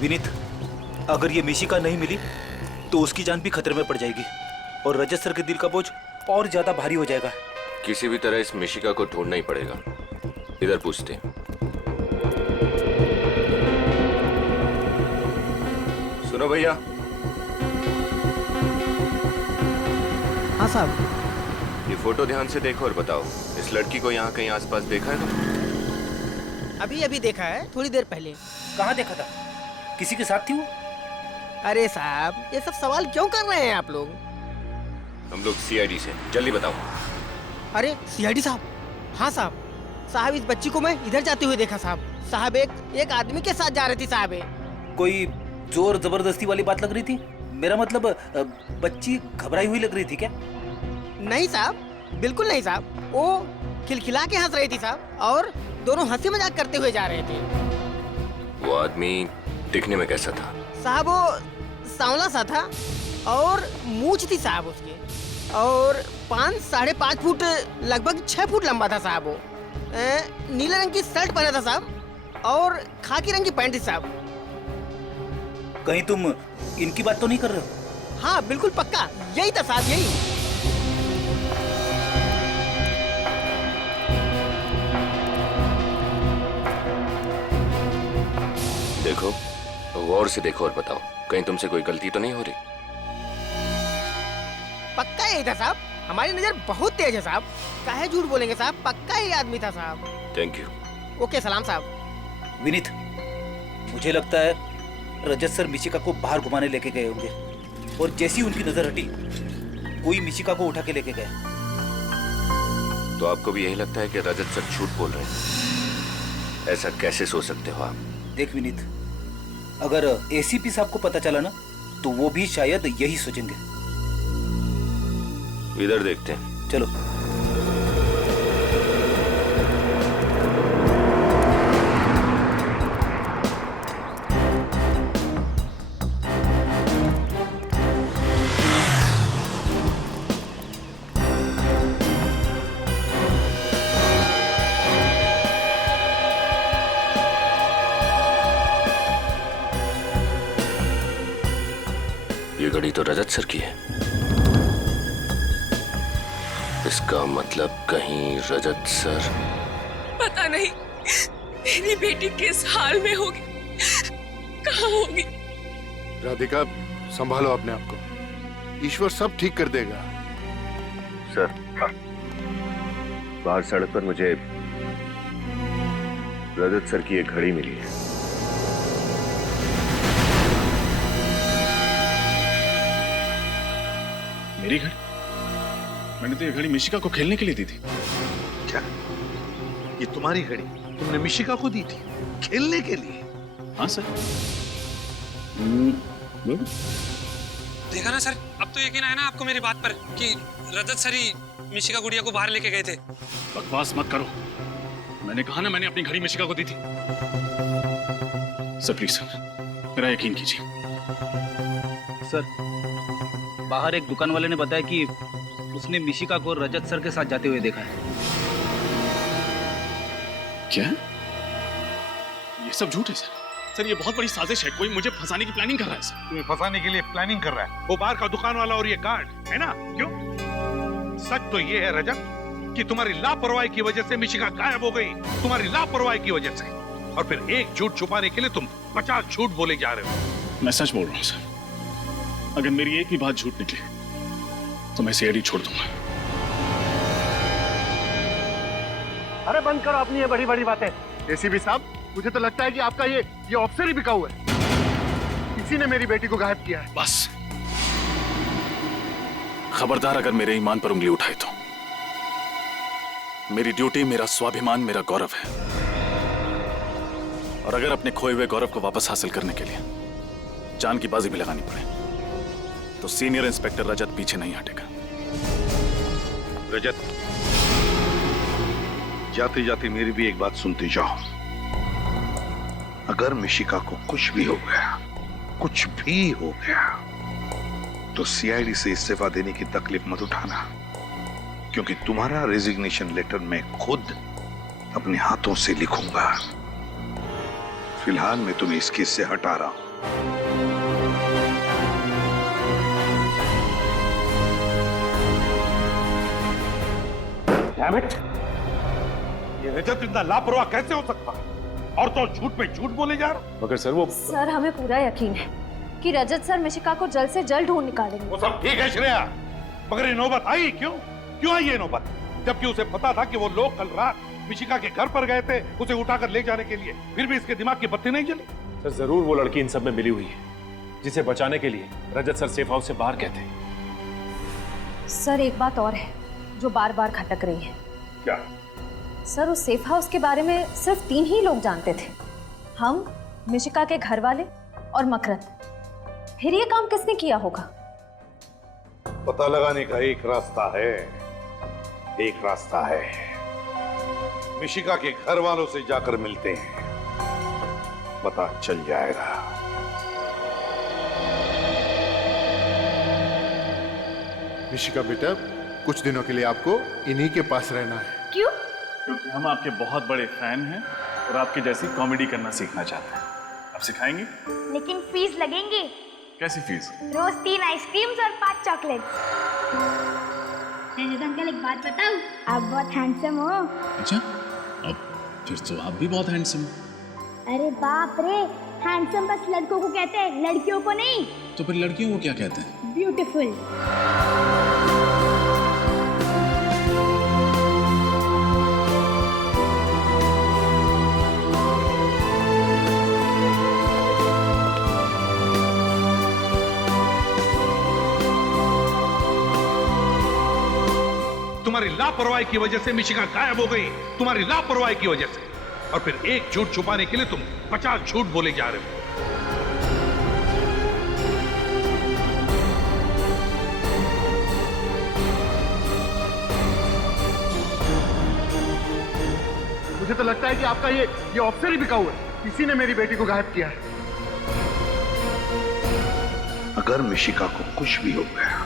विनीत, अगर ये मिशिका नहीं मिली तो उसकी जान भी खतरे में पड़ जाएगी और रजत सर के दिल का बोझ और ज्यादा भारी हो जाएगा। किसी भी तरह इस मिशिका को ढूंढना ही पड़ेगा। इधर पूछते हैं। सुनो भैया। हाँ साहब। ये फोटो ध्यान से देखो और बताओ, इस लड़की को यहाँ कहीं आसपास देखा है तुमने? अभी अभी देखा है, थोड़ी देर पहले। कहाँ देखा था? किसी के साथ थी वो? अरे साहब, ये सब सवाल क्यों कर रहे हैं आप लोग? हम लोग सीआईडी से, जल्दी बताओ। अरे सीआईडी साहब? हाँ साहब। साहब इस बच्ची को मैं इधर जाते हुए देखा साहब। साहब एक आदमी के साथ जा रही थी साहब। कोई जोर जबरदस्ती वाली बात लग रही थी? मेरा मतलब बच्ची घबराई हुई लग रही थी क्या? नहीं साहब, बिल्कुल नहीं साहब। वो खिलखिला के हंस रही थी साहब और दोनों हंसी मजाक करते हुए जा रहे थे। वो आदमी दिखने में कैसा था? साहब वो सांवला सा था और मूंछ थी साहब उसके, और 5-5.5 फुट लगभग 6 फुट लंबा था साहब। वो नीले रंग की शर्ट पहना था साहब और खाकी रंग की पैंट थी साहब। कहीं तुम इनकी बात तो नहीं कर रहे हो? हाँ बिल्कुल पक्का, यही था साहब, यही। देखो, गौर से देखो और बताओ, कहीं तुमसे कोई गलती तो नहीं हो रही? पक्का यही था साहब, हमारी नजर बहुत तेज है साहब। काहे झूठ बोलेंगे साहब, पक्का यही आदमी था साहब। Thank you. ओके सलाम साहब। विनीत, मुझे लगता है रजत सर मिशिका को बाहर घुमाने लेके गए होंगे और जैसी उनकी नजर हटी कोई मिशिका को उठा के लेके गए। तो आपको भी यही लगता है कि रजत सर झूठ बोल रहे हैं? ऐसा कैसे सोच सकते हो आप? देख विनीत, अगर एसीपी साहब को पता चला ना तो वो भी शायद यही सोचेंगे। इधर देखते हैं। चलो। ये घड़ी तो रजत सर की है। इसका मतलब कहीं रजत सर। पता नहीं मेरी बेटी किस हाल में होगी, कहाँ होगी। राधिका, संभालो अपने आप को, ईश्वर सब ठीक कर देगा। सर, बाहर सड़क पर मुझे रजत सर की एक घड़ी मिली है। मेरी घड़ी? मैंने तो ये घड़ी मिशिका को खेलने के लिए दी थी। क्या ये तुम्हारी घड़ी तुमने मिशिका को दी थी खेलने के लिए? हाँ सर। देखा ना सर, अब तो यकीन आया ना आपको मेरी बात पर कि रजत सर ही मिशिका गुड़िया को बाहर लेके गए थे। बकवास मत करो, मैंने कहा ना मैंने अपनी घड़ी मिशिका को दी थी। सर प्लीज सर, मेरा यकीन कीजिए। सर, बाहर एक दुकान वाले ने बताया कि उसने मिशिका को रजत सर के साथ जाते हुए देखा है। क्या? ये सब झूठ है सर। सर ये बहुत बड़ी साजिश है, कोई मुझे फंसाने की प्लानिंग कर रहा है सर। तुम्हें फंसाने के लिए प्लानिंग कर रहा है वो बाहर का दुकान वाला और ये गार्ड है ना? क्यों? सच तो ये है रजत कि तुम्हारी लापरवाही की वजह से मिशिका गायब हो गई, तुम्हारी लापरवाही की वजह से। और फिर एक झूठ छुपाने के लिए तुम 50 झूठ बोले जा रहे हो। मैं सच बोल रहा हूँ सर, अगर मेरी एक भी बात झूठ निकले तो मैं सीआईडी छोड़ दूंगा। अरे बंद करो अपनी ये बड़ी बड़ी बातें। एसीपी साहब, मुझे तो लगता है कि आपका ये ऑफिसर ही बिकाऊ है। इसी ने मेरी बेटी को गायब किया है। बस खबरदार अगर मेरे ईमान पर उंगली उठाए तो। मेरी ड्यूटी, मेरा स्वाभिमान, मेरा गौरव है। और अगर अपने खोए हुए गौरव को वापस हासिल करने के लिए जान की बाजी भी लगानी पड़े तो सीनियर इंस्पेक्टर रजत पीछे नहीं हटेगा। रजत, जाते जाते मेरी भी एक बात सुनते जाओ। अगर मिशिका को कुछ भी हो गया, कुछ भी हो गया, तो सीआईडी से इस्तीफा देने की तकलीफ मत उठाना, क्योंकि तुम्हारा रेजिग्नेशन लेटर मैं खुद अपने हाथों से लिखूंगा। फिलहाल मैं तुम्हें इस केस से हटा रहा हूं। Damn it! ये रजत इतना लापरवाह कैसे हो सकता है? और तो झूठ पे झूठ बोले जा रहा। मगर सर वो सर, हमें पूरा यकीन है कि रजत सर मिशिका को जल्द से जल्द ढूंढ निकालेंगे। वो सब ठीक है श्रेया, मगर ये नौबत आई क्यों? क्यों आई ये नौबत? जबकि उसे पता था कि वो लोग कल रात मिशिका के घर पर गए थे उसे उठाकर ले जाने के लिए, फिर भी इसके दिमाग की बत्ती नहीं जली। सर जरूर वो लड़की इन सब में मिली हुई है जिसे बचाने के लिए रजत सर सेफ हाउस से बाहर गए थे। सर एक बात और है जो बार बार खटक रही है। क्या? सर उस सेफ हाउस के बारे में सिर्फ 3 ही लोग जानते थे, हम, मिशिका के घर वाले और मकरंद। फिर ये काम किसने किया होगा? पता लगाने का एक रास्ता है, एक रास्ता है। मिशिका के घर वालों से जाकर मिलते हैं, पता चल जाएगा। मिशिका बेटा, कुछ दिनों के लिए आपको इन्हीं के पास रहना है। क्यों? क्योंकि हम आपके बहुत बड़े फैन हैं और आपके जैसी कॉमेडी करना सीखना चाहते हैं। आप सिखाएंगे? लेकिन फीस लगेंगे। कैसी फीस? रोज 3 आइसक्रीम्स और 5 चॉकलेट्स। रजत अंकल, एक बात बताऊं? आप बहुत हैंडसम हो। अच्छा, अब फिर तो आप भी बहुत हैंडसम हो। अरे बाप रे, हैंडसम बस लड़कों को कहते हैं, लड़कियों को नहीं। तो फिर लड़कियों को क्या कहते हैं? ब्यूटीफुल। तुम्हारी लापरवाही की वजह से मिशिका गायब हो गई, तुम्हारी लापरवाही की वजह से। और फिर एक झूठ छुपाने के लिए तुम 50 झूठ बोले जा रहे हो। मुझे तो लगता है कि आपका ये ऑफिसर ही बिकाऊ है। इसी ने मेरी बेटी को गायब किया है। अगर मिशिका को कुछ भी हो गया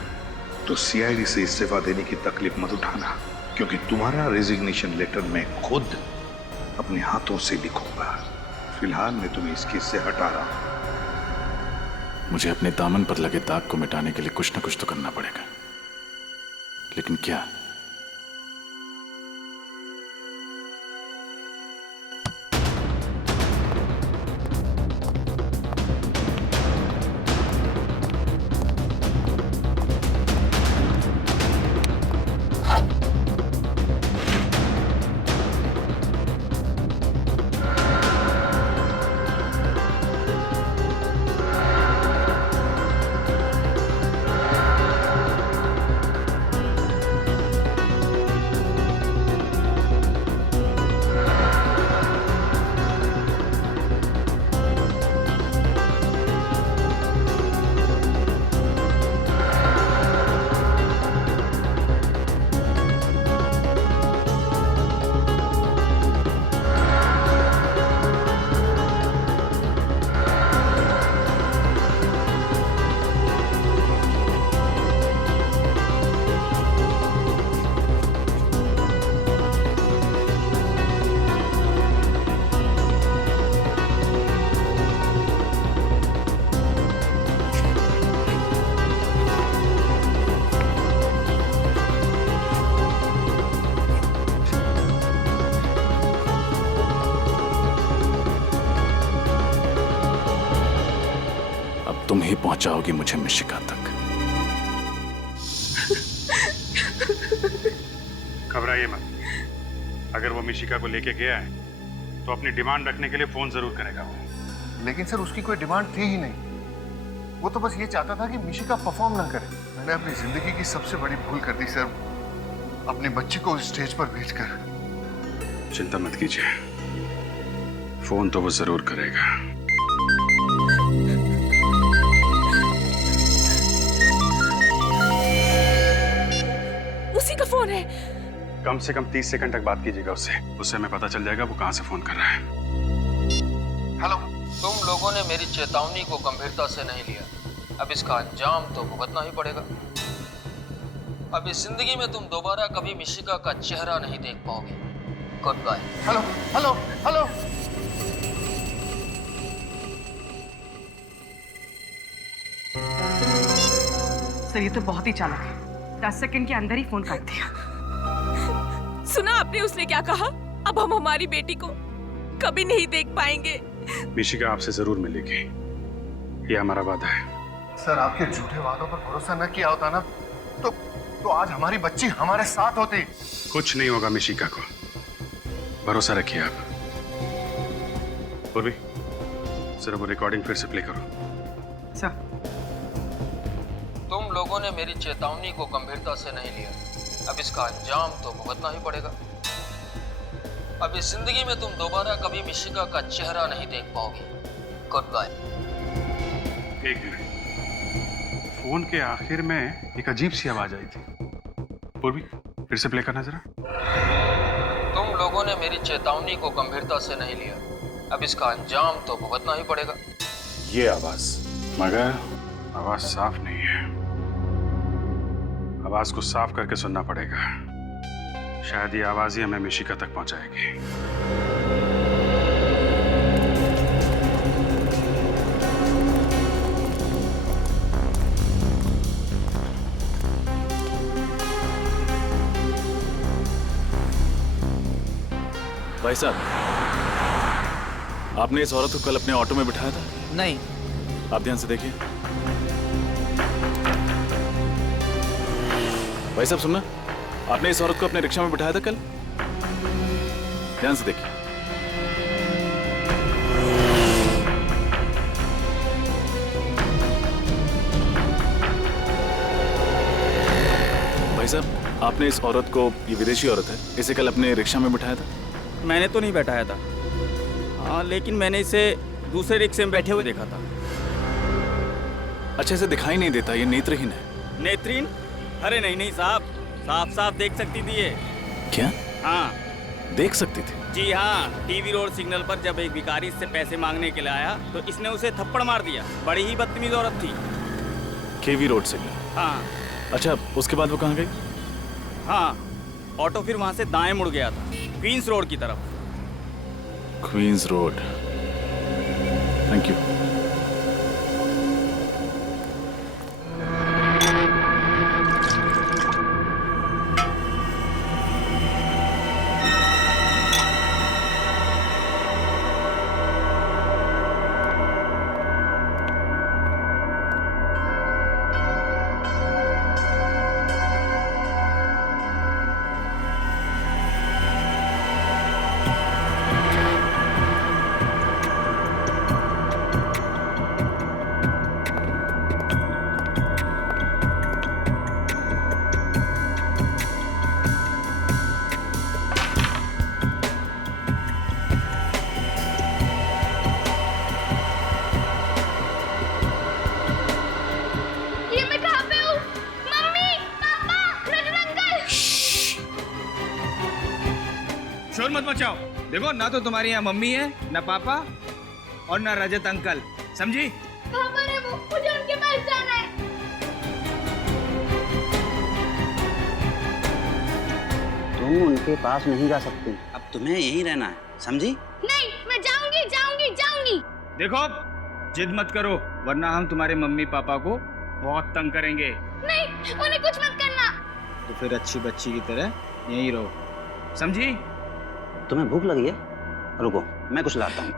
तो सीआईडी से इस्तीफा देने की तकलीफ मत उठाना, क्योंकि तुम्हारा रेजिग्नेशन लेटर मैं खुद अपने हाथों से लिखूंगा। फिलहाल मैं तुम्हें इस केस से हटा रहा हूं। मुझे अपने दामन पर लगे दाग को मिटाने के लिए कुछ न कुछ तो करना पड़ेगा, लेकिन क्या? अब तुम ही पहुंचाओगी मुझे मिशिका तक। घबराइए मत। अगर वो मिशिका को लेके गया है तो अपनी डिमांड रखने के लिए फोन जरूर करेगा वो। लेकिन सर उसकी कोई डिमांड थी ही नहीं। वो तो बस ये चाहता था कि मिशिका परफॉर्म ना करे। मैंने अपनी जिंदगी की सबसे बड़ी भूल कर दी सर, अपनी बच्ची को स्टेज पर भेजकर। चिंता मत कीजिए, फोन तो वो जरूर करेगा। उसी का फोन है। कम से कम 30 सेकंड तक बात कीजिएगा उससे। उससे हमें पता चल जाएगा वो कहां से फोन कर रहा है। हेलो। तुम लोगों ने मेरी चेतावनी को गंभीरता से नहीं लिया, अब इसका अंजाम तो भुगतना ही पड़ेगा। अब इस जिंदगी में तुम दोबारा कभी मिशिका का चेहरा नहीं देख पाओगे। Good bye. Hello hello hello. Sir ये तो बहुत ही चालाक है, 10 सेकंड के अंदर ही फोन काट दिया। सुना आपने उसने क्या कहा? अब हम हमारी बेटी को कभी नहीं देख पाएंगे। मिशिका आपसे जरूर मिलेगी, ये हमारा वादा है। सर आपके झूठे वादों पर भरोसा न किया होता ना तो आज हमारी बच्ची हमारे साथ होती। कुछ नहीं होगा मिशिका को, भरोसा रखिए आप। पूर्वी, सिर्फ वो रिकॉर्डिंग फिर से प्ले करो। सर तुम लोगों ने मेरी चेतावनी को गंभीरता से नहीं लिया, अब इसका अंजाम तो भुगतना ही पड़ेगा। अब इस जिंदगी में तुम दोबारा कभी मिशिका का चेहरा नहीं देख पाओगे। Good bye. एक मिनट, फोन के आखिर में एक अजीब सी आवाज आई थी। पूर्वी, फिर से प्ले करना जरा। तुम लोगों ने मेरी चेतावनी को गंभीरता से नहीं लिया, अब इसका अंजाम तो भुगतना ही पड़ेगा। ये आवाज, मगर आवाज साफ नहीं है। आवाज को साफ करके सुनना पड़ेगा, शायद ये आवाज ही हमें मिशिका तक पहुंचाएगी। भाई साहब, आपने इस औरत को कल अपने ऑटो में बिठाया था? नहीं। आप ध्यान से देखिए। भाई साहब सुनना, आपने इस औरत को अपने रिक्शा में बिठाया था कल? ध्यान से देखिए। भाई साहब, आपने इस औरत को, ये विदेशी औरत है, इसे कल अपने रिक्शा में बिठाया था? मैंने तो नहीं बैठाया था, हाँ, लेकिन मैंने इसे दूसरे रिक्शे में बैठे हुए देखा था। अच्छा, इसे दिखाई नहीं देता, ये नेत्रहीन है। नेत्रहीन? अरे नहीं नहीं साहब, साफ साफ देख सकती थी ये। क्या? हाँ देख सकती थी? जी हाँ, टीवी रोड सिग्नल पर जब एक भिखारी इससे पैसे मांगने के लिए आया तो इसने उसे थप्पड़ मार दिया। बड़ी ही बदतमीज औरत थी। केवी रोड सिग्नल? हाँ। अच्छा, उसके बाद वो कहाँ गई? हाँ, ऑटो फिर वहां से दाएं मुड़ गया था, क्वींस रोड की तरफ। Queens Road, thank you. शोर मत मचाओ। देखो, ना तो तुम्हारी यहाँ मम्मी है, ना पापा और ना रजत अंकल, समझी? पापा ने मुझे उनके पास जाना है। तुम उनके पास नहीं जा सकती, अब तुम्हें यहीं रहना है, समझी? नहीं, मैं जाऊंगी जाऊंगी जाऊंगी। देखो, जिद मत करो, वरना हम तुम्हारे मम्मी पापा को बहुत तंग करेंगे। नहीं, उन्हें कुछ मत करना। तो फिर अच्छी बच्ची की तरह यहीं रहो, समझी? तुम्हें भूख लगी है? रुको, मैं कुछ लाता हूँ।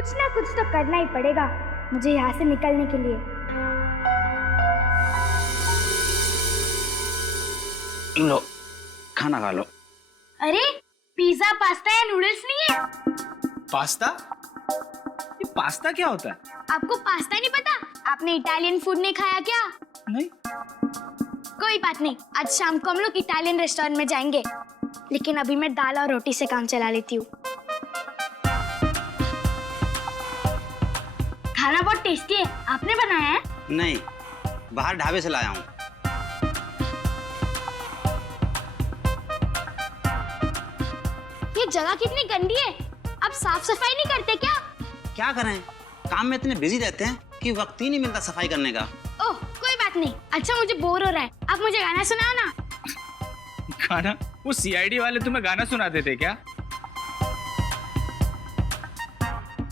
कुछ ना कुछ तो करना ही पड़ेगा मुझे यहाँ से निकलने के लिए। लो खाना खा लो। अरे पिज्जा पास्ता या नूडल्स नहीं है? पास्ता? ये पास्ता क्या होता है? आपको पास्ता नहीं पता? आपने इटालियन फूड नहीं खाया क्या? नहीं। कोई बात नहीं, आज शाम को हम लोग इटालियन रेस्टोरेंट में जाएंगे, लेकिन अभी मैं दाल और रोटी से काम चला लेती हूँ। खाना बहुत टेस्टी है, आपने बनाया है? नहीं, बाहर ढाबे से लाया हूँ। ये जगह कितनी गंदी है, आप साफ सफाई नहीं करते क्या? क्या करें, काम में इतने बिजी रहते हैं कि वक्त ही नहीं मिलता सफाई करने का। ओह कोई बात नहीं। अच्छा मुझे बोर हो रहा है, आप मुझे गाना सुनाओ ना। गाना? वो सीआईडी वाले तुम्हें गाना सुनाते थे क्या?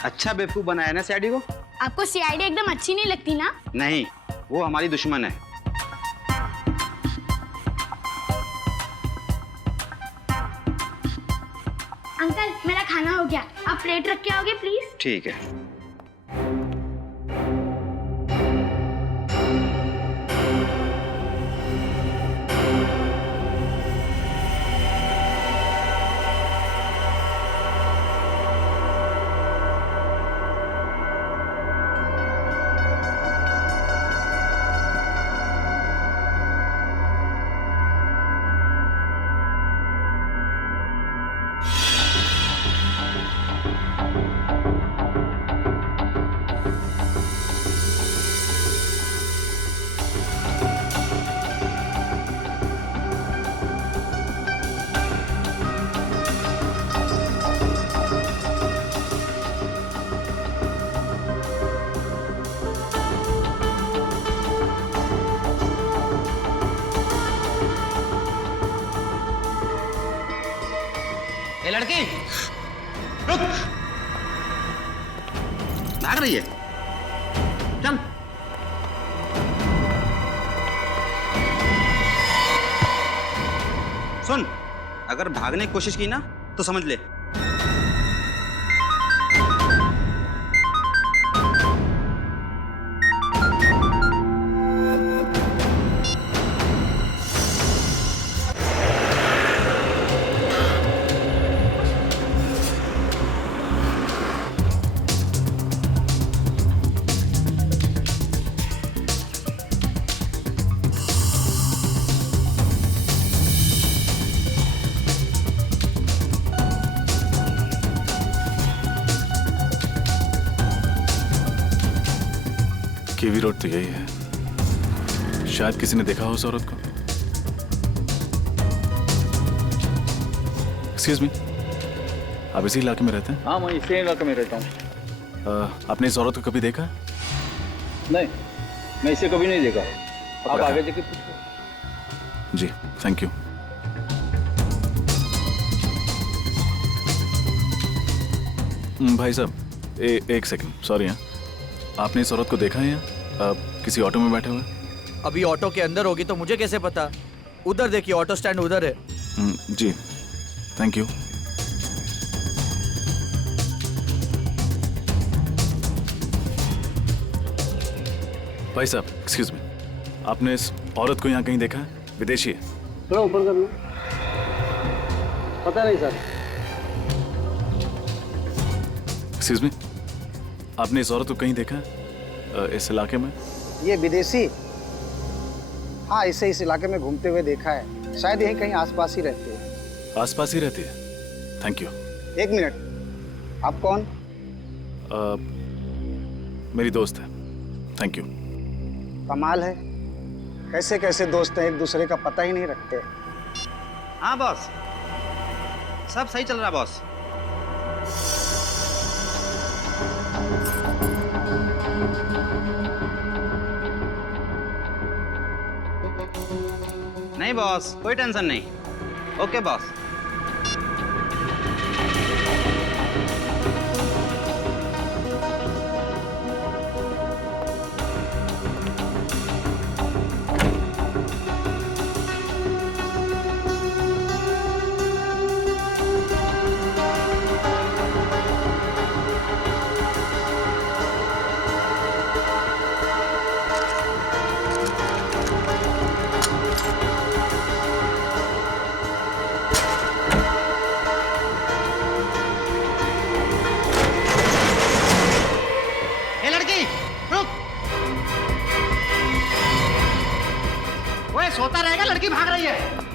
अच्छा बेवकूफ बनाया ना सीआईडी को। आपको सीआईडी एकदम अच्छी नहीं लगती ना? नहीं, वो हमारी दुश्मन है। अंकल मेरा खाना हो गया, आप प्लेट रख के आओगे प्लीज? ठीक है। ए लड़की, रुक! भाग रही है, चल। सुन, अगर भागने की कोशिश की ना तो समझ ले। केवी रोड तो यही है। शायद किसी ने देखा हो उस औरत को। एक्सक्यूज मी, आप इसी इलाके में रहते हैं? हाँ, मैं इसी इलाके में रहता हूँ। आपने इस औरत को कभी देखा? नहीं, मैं इसे कभी नहीं देखा। आप आगे जाके पूछो। जी, थैंक यू। भाई साहब, एक सेकंड, सॉरी। हाँ, आपने इस औरत को देखा है यहाँ किसी ऑटो में बैठे हुए? अभी ऑटो के अंदर होगी तो मुझे कैसे पता? उधर देखिए, ऑटो स्टैंड उधर है। जी, थैंक यू। भाई साहब, एक्सक्यूज मी, आपने इस औरत को यहाँ कहीं देखा है? विदेशी है? थोड़ा ऊपर कर लो। पता नहीं सर। एक्सक्यूज मी, आपने इस औरत को कहीं देखा है इस इलाके में? ये विदेशी? हाँ, इसे इस इलाके में घूमते हुए देखा है। शायद यहीं कहीं आसपास ही रहती है। आसपास ही रहती है? Thank you. एक मिनट, आप कौन? मेरी दोस्त है। Thank you. कमाल है, कैसे कैसे दोस्त हैं, एक दूसरे का पता ही नहीं रखते। हाँ बॉस, सब सही चल रहा बॉस। नहीं बॉस, कोई टेंशन नहीं। Okay boss. है, सोता रहेगा, लड़की भाग रही है।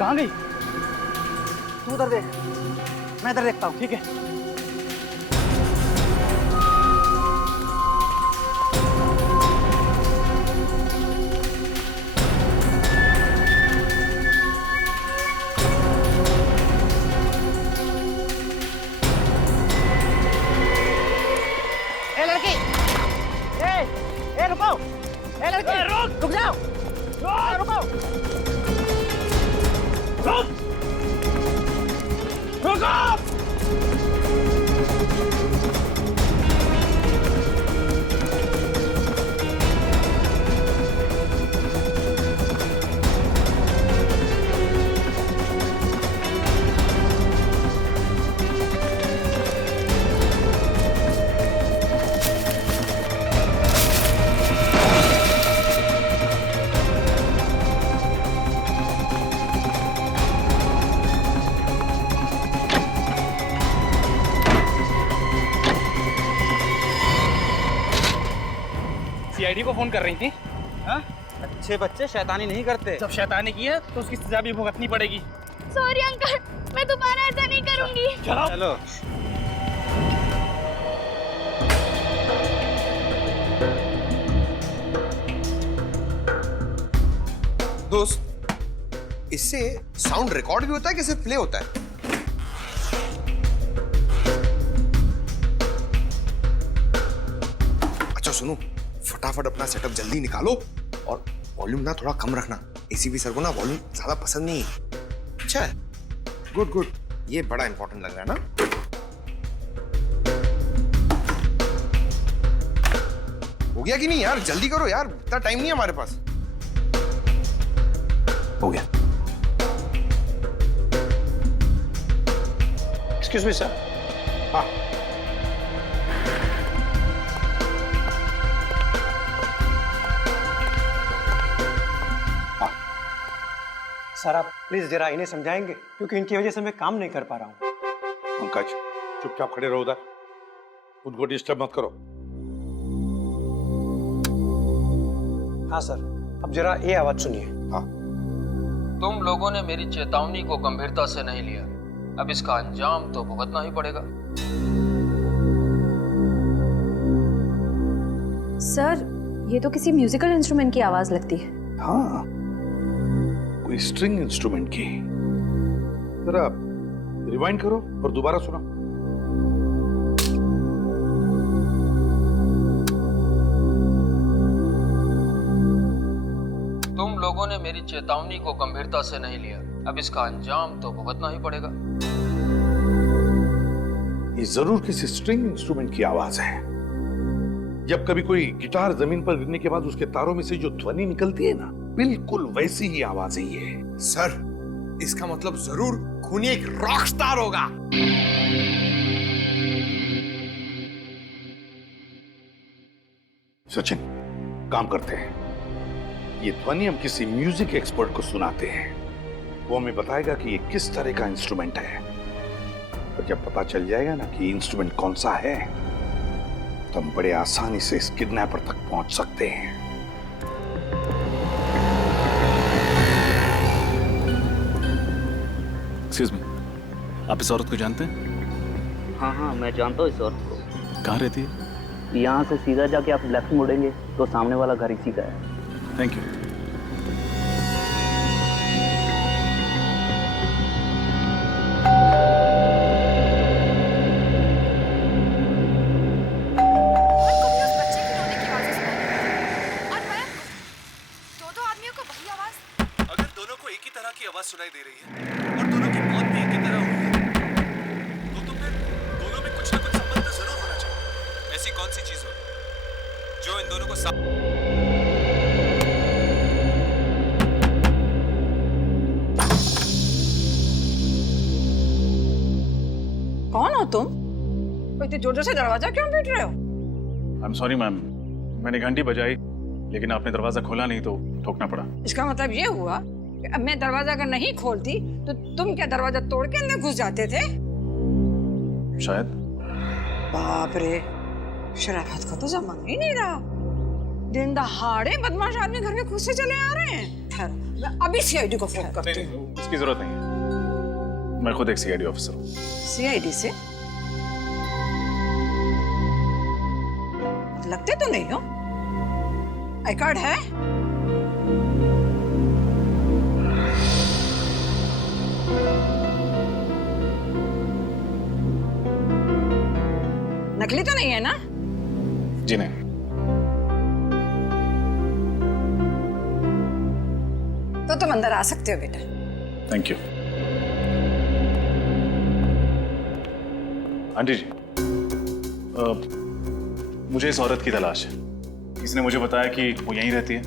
कहाँ गई? तू उधर देख, मैं इधर देखता हूँ। ठीक है। ए लड़की, ए रुको, ए लड़की, रुक जाओ, रुको, रुको। सीआईडी को फोन कर रही थी। हाँ? अच्छे बच्चे शैतानी नहीं करते। जब शैतानी की है तो उसकी सजा भी भुगतनी पड़ेगी। सॉरी अंकल, मैं दोबारा ऐसा नहीं करूंगी। चलो चलो। दोस्त, इससे साउंड रिकॉर्ड भी होता है कि सिर्फ प्ले होता है? अच्छा सुनो, फटाफट अपना सेटअप जल्दी निकालो और वॉल्यूम ना थोड़ा कम रखना। एसीपी सर को ना वॉल्यूम ज्यादा पसंद नहीं है। अच्छा है, गुड गुड, ये बड़ा इंपॉर्टेंट लग रहा है ना। हो गया कि नहीं यार? जल्दी करो यार, इतना टाइम नहीं है हमारे पास। हो गया। Excuse me sir. हाँ सर आप प्लीज जरा इन्हें समझाएंगे, क्योंकि इनकी वजह से मैं काम नहीं कर पा रहा हूँ। पंकज, चुपचाप खड़े रहो उधर, उनको डिस्टर्ब मत करो। हाँ सर, अब जरा ये आवाज सुनिए। हाँ। तुम लोगों ने मेरी चेतावनी को गंभीरता से नहीं लिया, अब इसका अंजाम तो भुगतना ही पड़ेगा। सर, ये तो किसी म्यूजिकल इंस्ट्रूमेंट की आवाज लगती है। हाँ, कोई स्ट्रिंग इंस्ट्रूमेंट की। जरा रिवाइंड करो और दोबारा सुनो। तुम लोगों ने मेरी चेतावनी को गंभीरता से नहीं लिया, अब इसका अंजाम तो भुगतना ही पड़ेगा। ये जरूर किसी स्ट्रिंग इंस्ट्रूमेंट की आवाज है। जब कभी कोई गिटार जमीन पर गिरने के बाद उसके तारों में से जो ध्वनि निकलती है ना, बिल्कुल वैसी ही आवाज है ये। सर, इसका मतलब जरूर खूनी एक रॉक स्टार होगा। सचिन, काम करते हैं, ये ध्वनि हम किसी म्यूजिक एक्सपर्ट को सुनाते हैं। वो हमें बताएगा कि ये किस तरह का इंस्ट्रूमेंट है। तो जब पता चल जाएगा ना कि इंस्ट्रूमेंट कौन सा है, तो हम बड़े आसानी से इस किडनैपर तक पहुंच सकते हैं। एक्सक्यूज मी, आप इस औरत को जानते हैं? हाँ हाँ, मैं जानता हूँ इस औरत को। कहाँ रहती है? यहाँ से सीधा जाके आप लेफ्ट मुड़ेंगे तो सामने वाला घर इसी का है। Thank you. सुनाई दे रही है और दोनों की मौत भी एक ही तरह हुई है, तो फिर दोनों में कुछ ना कुछ संबंध जरूर होना चाहिए। ऐसी कौन सी चीज होगी जो इन दोनों को कौन हो तुम? इतने जोर जोर से दरवाजा क्यों पीट रहे हो? आई एम सॉरी मैम, मैंने घंटी बजाई लेकिन आपने दरवाजा खोला नहीं तो ठोकना पड़ा। इसका मतलब ये हुआ कि अब मैं दरवाजा अगर नहीं खोलती तो तुम क्या दरवाजा तोड़ के अंदर घुस जाते थे? शायद। बाप रे, शराफत का तो जमाना ही नहीं रहा। दिन दहाड़े बदमाश आदमी घर में खुद से चले आ रहे हैं। ठहरो, मैं अभी सीआईडी को फोन करती हूँ। उसकी जरूरत नहीं है, मैं खुद एक सीआईडी ऑफिसर हूँ। सीआईडी से? लगते तो नहीं हो। आई कार्ड है? नकली तो नहीं है ना? जी नहीं। तो तुम अंदर आ सकते हो बेटा। Thank you. आंटी जी, मुझे इस औरत की तलाश है। इसने मुझे बताया कि वो यहीं रहती है।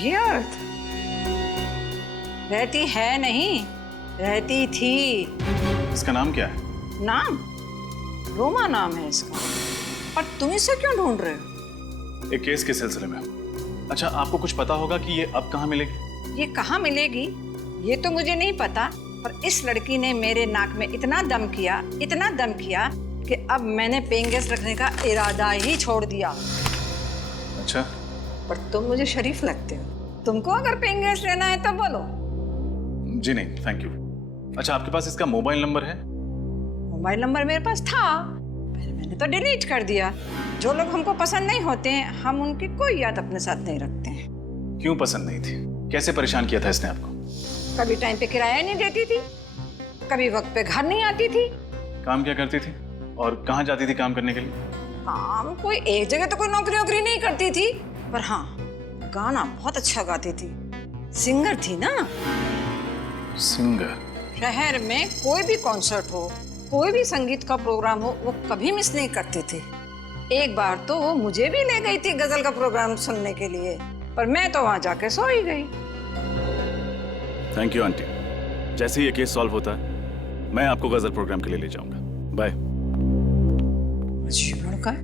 ये औरत रहती है नहीं, रहती थी। इसका नाम क्या है? नाम? रोमा नाम है इसका। पर तुम इसे क्यों ढूंढ रहे हो? एक केस के सिलसिले में। अच्छा, आपको कुछ पता होगा कि ये अब कहाँ मिलेगी? ये कहाँ मिलेगी ये तो मुझे नहीं पता, पर इस लड़की ने मेरे नाक में इतना दम किया कि अब मैंने पेइंग गेस्ट रखने का इरादा ही छोड़ दिया। अच्छा। पर तुम मुझे शरीफ लगते हो। तुमको अगर पेइंग गेस्ट लेना है तो बोलो। जी नहीं, थैंक यू। अच्छा, आपके पास इसका मोबाइल नंबर है? मोबाइल नंबर मेरे पास था, पहले मैंने तो डिलीट कर दिया। जो लोग हमको पसंद नहीं होते हैं, हम उनकी कोई याद अपने साथ नहीं रखते हैं। क्यों पसंद नहीं थी? कैसे परेशान किया था इसने आपको? कभी टाइम पे किराया नहीं देती थी, कभी वक्त पे घर नहीं आती थी। काम क्या करती थी और कहाँ जाती थी काम करने के लिए? काम कोई एक जगह तो कोई नौकरी नहीं करती थी, पर हाँ, गाना बहुत अच्छा गाती थी। सिंगर थी ना। सिंगर? शहर में कोई भी कॉन्सर्ट हो, कोई भी संगीत का प्रोग्राम हो, वो कभी मिस नहीं करती थी। एक बार तो वो मुझे भी ले गई थी गजल का प्रोग्राम सुनने के लिए, पर मैं तो वहां जाके सो ही गई। Thank you aunty. जैसे ही ये केस सॉल्व होता है मैं आपको गजल प्रोग्राम के लिए ले जाऊंगा। बाय। अजीब लड़का है,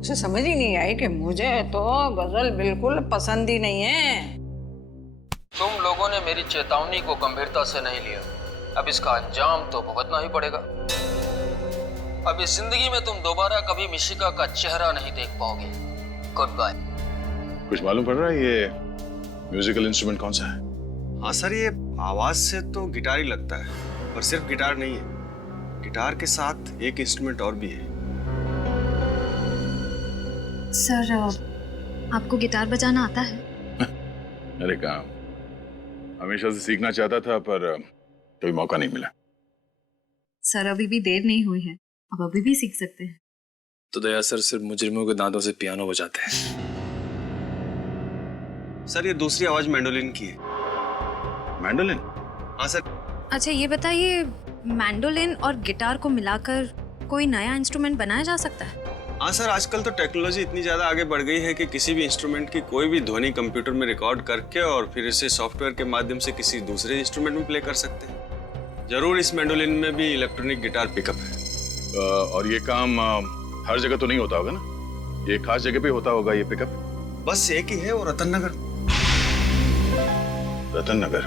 उसे समझ ही नहीं आई कि मुझे तो गजल बिल्कुल पसंद ही नहीं है। तुम लोगों ने मेरी चेतावनी को गंभीरता से नहीं लिया, अब इसका अंजाम तो भुगतना ही पड़ेगा। अब इस जिंदगी में तुम दोबारा कभी मिशिका का चेहरा नहीं देख पाओगे। Good bye. कुछ मालूम पड़ रहा है ये म्यूजिकल इंस्ट्रूमेंट कौन सा है? हाँ सर, ये आवाज से तो गिटार ही लगता है, पर सिर्फ गिटार नहीं है। गिटार के साथ एक इंस्ट्रूमेंट और भी है। सर, आपको गिटार बजाना आता है? अरे काम हमेशा से सीखना चाहता था पर कोई मौका नहीं मिला। सर, अभी भी देर नहीं हुई है, अब अभी भी सीख सकते हैं। तो दया सर सिर्फ मुजरिमों के दांतों से पियानो बजाते हैं। सर, ये दूसरी आवाज मैंडोलिन की है। मैंडोलिन? हाँ सर। अच्छा, ये बताइए, मैंडोलिन और गिटार को मिलाकर कोई नया इंस्ट्रूमेंट बनाया जा सकता है? हाँ सर, आजकल तो टेक्नोलॉजी इतनी ज्यादा आगे बढ़ गई है कि किसी भी इंस्ट्रूमेंट की कोई भी ध्वनि कंप्यूटर में रिकॉर्ड करके और फिर इसे सॉफ्टवेयर के माध्यम से किसी दूसरे इंस्ट्रूमेंट में प्ले कर सकते हैं। जरूर इस मैंडोलिन में भी इलेक्ट्रॉनिक गिटार पिकअप है। और ये काम हर जगह तो नहीं होता होगा ना? ये खास जगह पे होता होगा ये पिकअप? बस एक ही है, वो रतन नगर। रतन नगर?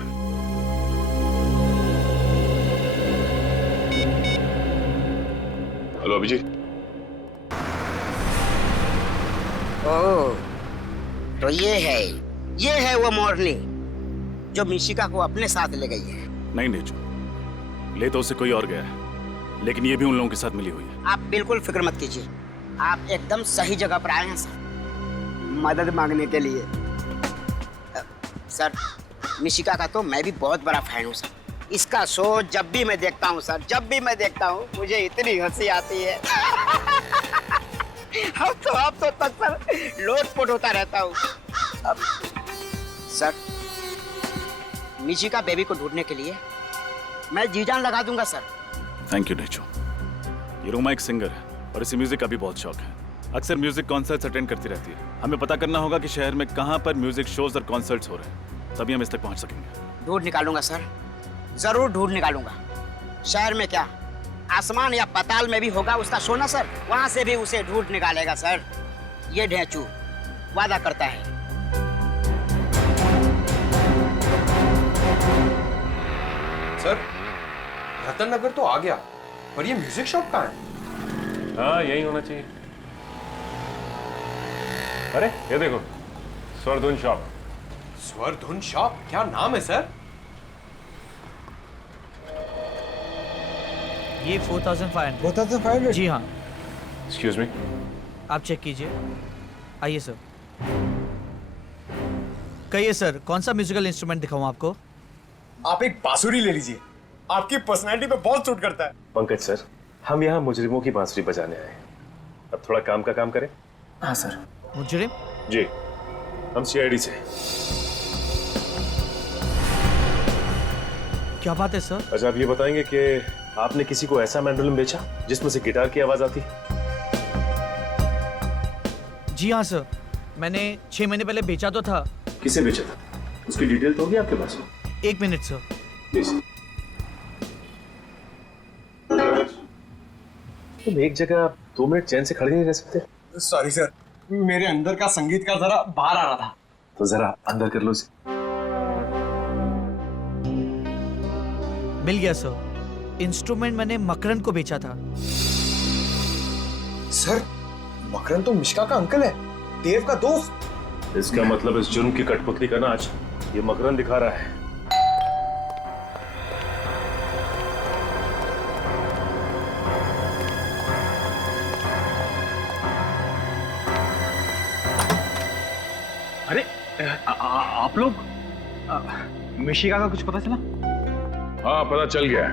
हेलो अभिजीत। ओह, तो ये है वो मोरनी जो मिशिका को अपने साथ ले गई है। नहीं नेचू, ले तो उसे कोई और गया है। लेकिन ये भी उन लोगों के साथ मिली हुई है। आप बिल्कुल फिक्र मत कीजिए, आप एकदम सही जगह पर आए हैं सर, मदद मांगने के लिए। सर, मिशिका का तो मैं भी बहुत बड़ा फैन हूँ सर। इसका शो जब भी मैं देखता हूँ सर, जब भी मैं देखता हूँ मुझे इतनी हंसी आती है। अब तो तक सर लोटपोट होता रहता हूँ। अब सर, मिशिका बेबी को ढूंढने के लिए मैं जी जान लगा दूंगा सर। Thank you नेचो। ये रोमा एक सिंगर है और इसे म्यूजिक का भी बहुत शौक है। अक्सर म्यूजिक कॉन्सर्ट्स अटेंड करती रहती है। हमें पता करना होगा कि शहर में कहाँ पर म्यूजिक शोज और कॉन्सर्ट्स हो रहे हैं, तभी हम इस तक पहुँच सकेंगे। ढूंढ निकालूंगा सर, जरूर ढूंढ निकालूंगा। शहर में क्या, आसमान या पाताल में भी होगा उसका शो ना सर, वहां से भी उसे ढूंढ निकालेगा सर। ये ढेंचू वादा करता है। सर, रतन नगर तो आ गया, पर ये म्यूजिक शॉप कहाँ है? हाँ, यही होना चाहिए। अरे ये देखो, स्वरधुन शॉप। स्वरधुन शॉप? क्या नाम है सर? ये 4500। 4500? जी हाँ। एक्सक्यूज मी, आप चेक कीजिए। आइए सर। कहिए सर, कौन सा म्यूजिकल इंस्ट्रूमेंट दिखाऊं आपको? आप एक बांसुरी ले लीजिए, आपकी पर्सनैलिटी पे बहुत सूट करता है। पंकज सर, हम यहाँ मुजरिमों की बांसुरी बजाने आए हैं। अब थोड़ा काम का काम करें। हाँ सर। मुजरिम? जी, हम सीआईडी से। क्या बात है सर? अच्छा, आप ये बताएंगे कि आपने किसी को ऐसा मैंडोलिन बेचा जिसमें से गिटार की आवाज आती? जी हाँ सर, मैंने 6 महीने पहले बेचा तो था। किसे बेचा था? उसकी डिटेल तो होगी आपके पास? 1 मिनट सर। प्लीज। तुम एक जगह 2 मिनट चैन से खड़े नहीं रह सकते? सॉरी सर, मेरे अंदर का संगीत का जरा बाहर आ रहा था। तो जरा अंदर कर लो इसे। मिल गया सर। इंस्ट्रूमेंट मैंने मकरन को बेचा था। सर, मकरन तो मिशिका का अंकल है, देव का दोस्त। इसका मतलब इस जुर्म की कठपुतली का नाच ये मकरन दिखा रहा है। अरे आप लोग, मिशिका का कुछ पता चला? हाँ, पता चल गया है।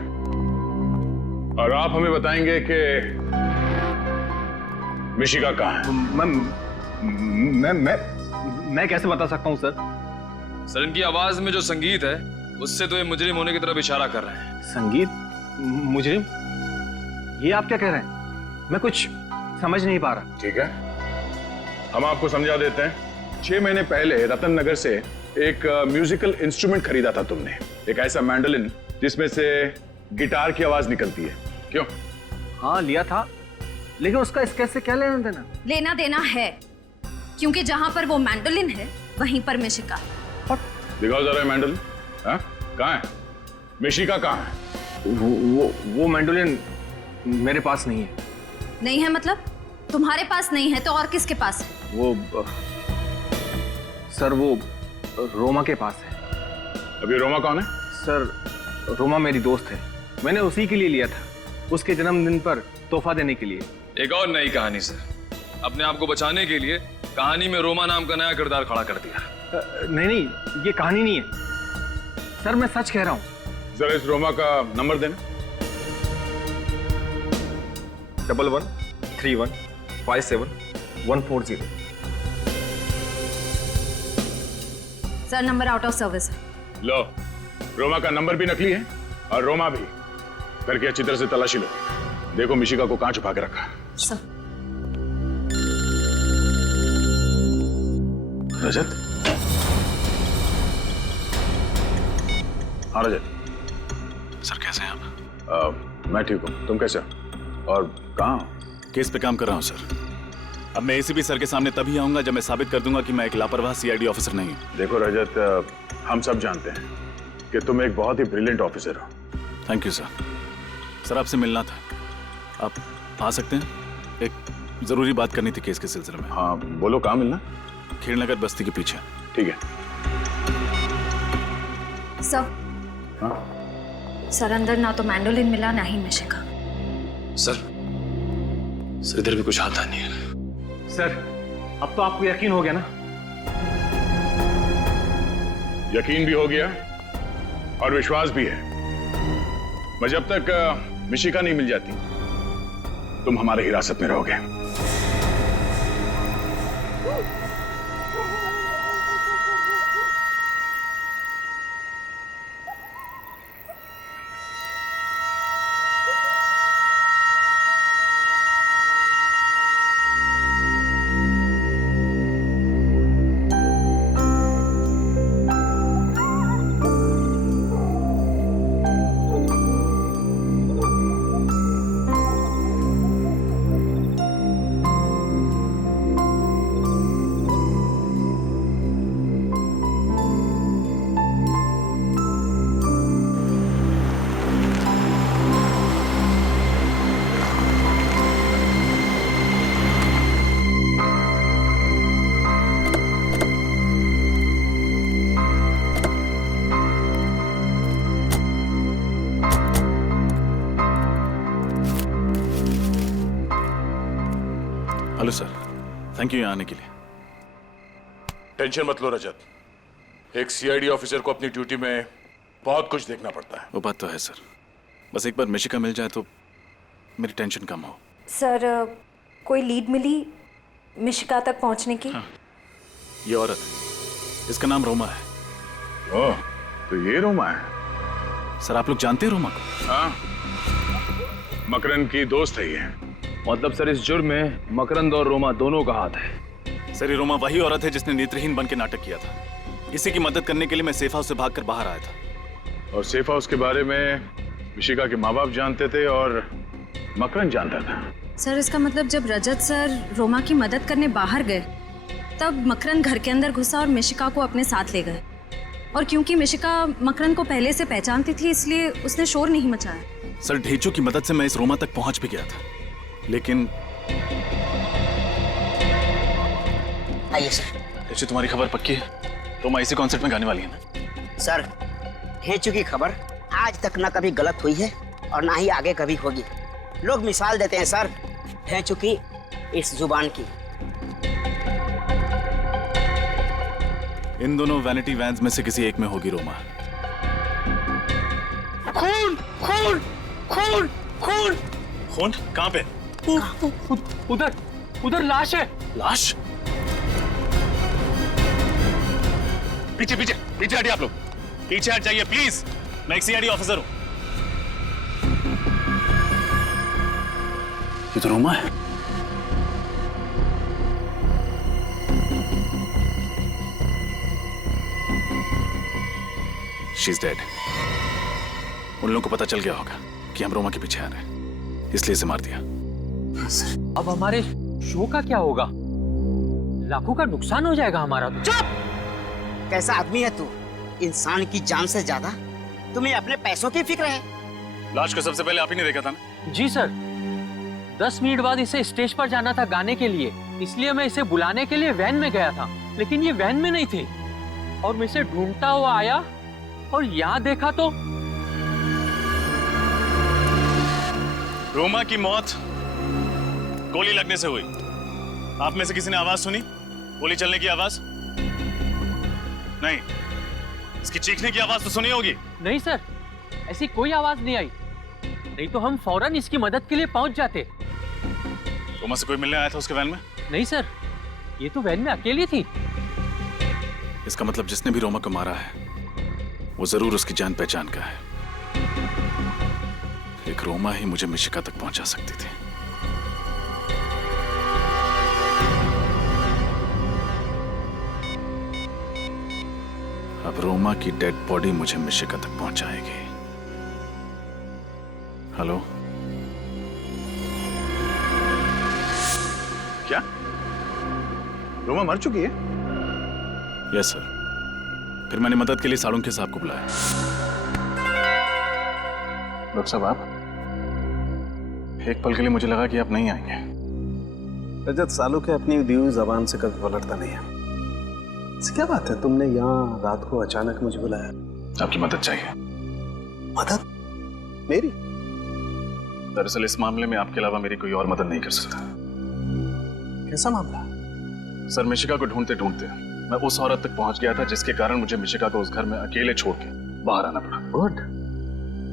और आप हमें बताएंगे कि मिशिका कहाँ है? मैं कैसे बता सकता हूँ सर? सर, इनकी आवाज में जो संगीत है उससे तो ये मुजरिम होने की तरफ इशारा कर रहे हैं। संगीत? मुजरिम? ये आप क्या कह रहे हैं? मैं कुछ समझ नहीं पा रहा। ठीक है, हम आपको समझा देते हैं। 6 महीने पहले रतन नगर से एक म्यूजिकल इंस्ट्रूमेंट खरीदा था तुमने, एक ऐसा मैंडोलिन जिसमें से गिटार की आवाज निकलती है। क्यों? हाँ, लिया था, लेकिन उसका इस केस से क्या लेना देना? लेना देना है, क्योंकि जहां पर वो मैंडोलिन है वहीं पर मिशिका है। दिखाओ जरा मैंडोलिन। हाँ, कहाँ है? मिशिका कहाँ है? वो मैंडोलिन मेरे पास नहीं है। नहीं है मतलब? तुम्हारे पास नहीं है तो और किसके पास है? वो सर, वो रोमा के पास है। अभी रोमा कौन है? सर, रोमा मेरी दोस्त है, मैंने उसी के लिए लिया था, उसके जन्मदिन पर तोहफा देने के लिए। एक और नई कहानी सर, अपने आप को बचाने के लिए कहानी में रोमा नाम का नया किरदार खड़ा कर दिया। नहीं, ये कहानी नहीं है सर, मैं सच कह रहा हूँ। जरा इस रोमा का नंबर देना। 113157 sir, number out of service है। लो, रोमा का नंबर भी नकली है और रोमा भी। करके अच्छी तरह से तलाशी लो, देखो मिशिका को कहां छुपा के रखा। सर। रजत? हाँ रजत। सर कैसे हैं आप? मैं ठीक हूँ, तुम कैसे हो? और कहाँ हो? केस पे काम कर रहा हूँ सर। अब मैं एसीपी सर के सामने तभी आऊंगा जब मैं साबित कर दूंगा कि मैं एक लापरवाह सीआईडी ऑफिसर नहीं हूँ। देखो रजत, हम सब जानते हैं कि तुम एक बहुत ही ब्रिलियंट ऑफिसर हो। Thank you sir. सर आपसे मिलना था, आप आ सकते हैं? एक जरूरी बात करनी थी केस के सिलसिले में। हाँ बोलो, कहाँ मिलना? खेड़नगर बस्ती के पीछे। ठीक है। सर। हाँ? सर, अंदर ना तो मैंडोलिन मिला ना ही मिशिका। सर इधर भी कुछ आता नहीं है। सर अब तो आपको यकीन हो गया ना? यकीन भी हो गया और विश्वास भी है। मैं जब तक मिशिका नहीं मिल जाती तुम हमारे हिरासत में रहोगे। हेलो सर, थैंक यू यहाँ आने के लिए। टेंशन मत लो रजत, एक सीआईडी ऑफिसर को अपनी ड्यूटी में बहुत कुछ देखना पड़ता है। वो बात तो है सर, बस एक बार मिशिका मिल जाए तो मेरी टेंशन कम हो। सर कोई लीड मिली मिशिका तक पहुंचने की? हाँ, ये औरत है, इसका नाम रोमा है। ओह, तो ये रोमा है? सर आप लोग जानते हैं रोमा को? हाँ, मकरन की दोस्त है ये। मतलब सर इस जुर्म में मकरंद और रोमा दोनों का हाथ है। सर ये रोमा वही औरत है जिसने नेत्रहीन बन के नाटक किया था। इसी की मदद करने के लिए मैं सेफ हाउस से भागकर बाहर आया था। और सेफ हाउस के बारे में मिशिका के माँ बाप जानते थे और मकरन जानता था। सर इसका मतलब जब रजत सर रोमा की मदद करने बाहर गए तब मकरन घर के अंदर घुसा और मिशिका को अपने साथ ले गए। और क्योंकि मिशिका मकरन को पहले से पहचानती थी इसलिए उसने शोर नहीं मचाया। सर ढेंचू की मदद से मैं इस रोमा तक पहुंच भी गया था, लेकिन आइए सर। ढेंचू तुम्हारी खबर पक्की है? रोमा इसी कॉन्सर्ट में गाने वाली है ना? सर ढेंचू की खबर आज तक ना कभी गलत हुई है और ना ही आगे कभी होगी। लोग मिसाल देते हैं सर ढेंचू की इस जुबान की। इन दोनों वैनिटी वैन्स में से किसी एक में होगी रोमा। खून खून खून खून खून कहाँ पे? उधर उधर लाश है। लाश? पीछे पीछे पीछे हटिए आप लोग, पीछे हट जाइए प्लीज। मैं एक सीआईडी ऑफिसर हूं। ये तो रोमा है। She is dead. उन लोगों को पता चल गया होगा कि हम रोमा के पीछे आ रहे हैं, इसलिए इसे मार दिया। अब हमारे शो का क्या होगा? लाखों का नुकसान हो जाएगा हमारा। चुप! कैसा आदमी है तू? इंसान की जान से ज्यादा तुम्हें अपने पैसों की फिक्र है। लाश को सबसे पहले आप ही ने देखा था ना? जी सर, 10 मिनट बाद इसे स्टेज पर जाना था गाने के लिए, इसलिए मैं इसे बुलाने के लिए वैन में गया था, लेकिन ये वैन में नहीं थी और मैं इसे ढूंढता हुआ आया और यहाँ देखा तो रोमा की मौत गोली लगने से हुई। आप में से किसी ने आवाज सुनी? गोली चलने की आवाज? नहीं। इसकी चीखने की आवाज तो सुनी होगी? नहीं सर, ऐसी कोई आवाज नहीं आई, नहीं तो हम फौरन इसकी मदद के लिए पहुंच जाते। रोमा से कोई मिलने आया था उसके वैन में? नहीं सर, ये तो वैन में अकेली थी। इसका मतलब जिसने भी रोमा को मारा है वो जरूर उसकी जान पहचान का है। एक रोमा ही मुझे मिशिका तक पहुंचा सकती थी। अब रोमा की डेड बॉडी मुझे मिशिका तक पहुंचाएगी। हेलो? क्या रोमा मर चुकी है? Yes sir. फिर मैंने मदद के लिए सालुंखे साहब को बुलाया। डॉक्टर साहब आप? एक पल के लिए मुझे लगा कि आप नहीं आएंगे। रजत, सालुंखे अपनी दी हुई जबान से कभी पलटता नहीं है। इससे क्या बात है, तुमने यहाँ रात को अचानक मुझे बुलाया? आपकी मदद चाहिए। मदद? मेरी? दरअसल इस मामले में आपके अलावा मेरी कोई और मदद नहीं कर सकता। कैसा मामला? सर, मिशिका को ढूंढते ढूंढते मैं उस औरत तक पहुंच गया था जिसके कारण मुझे मिशिका को उस घर में अकेले छोड़ के बाहर आना पड़ा। गुड।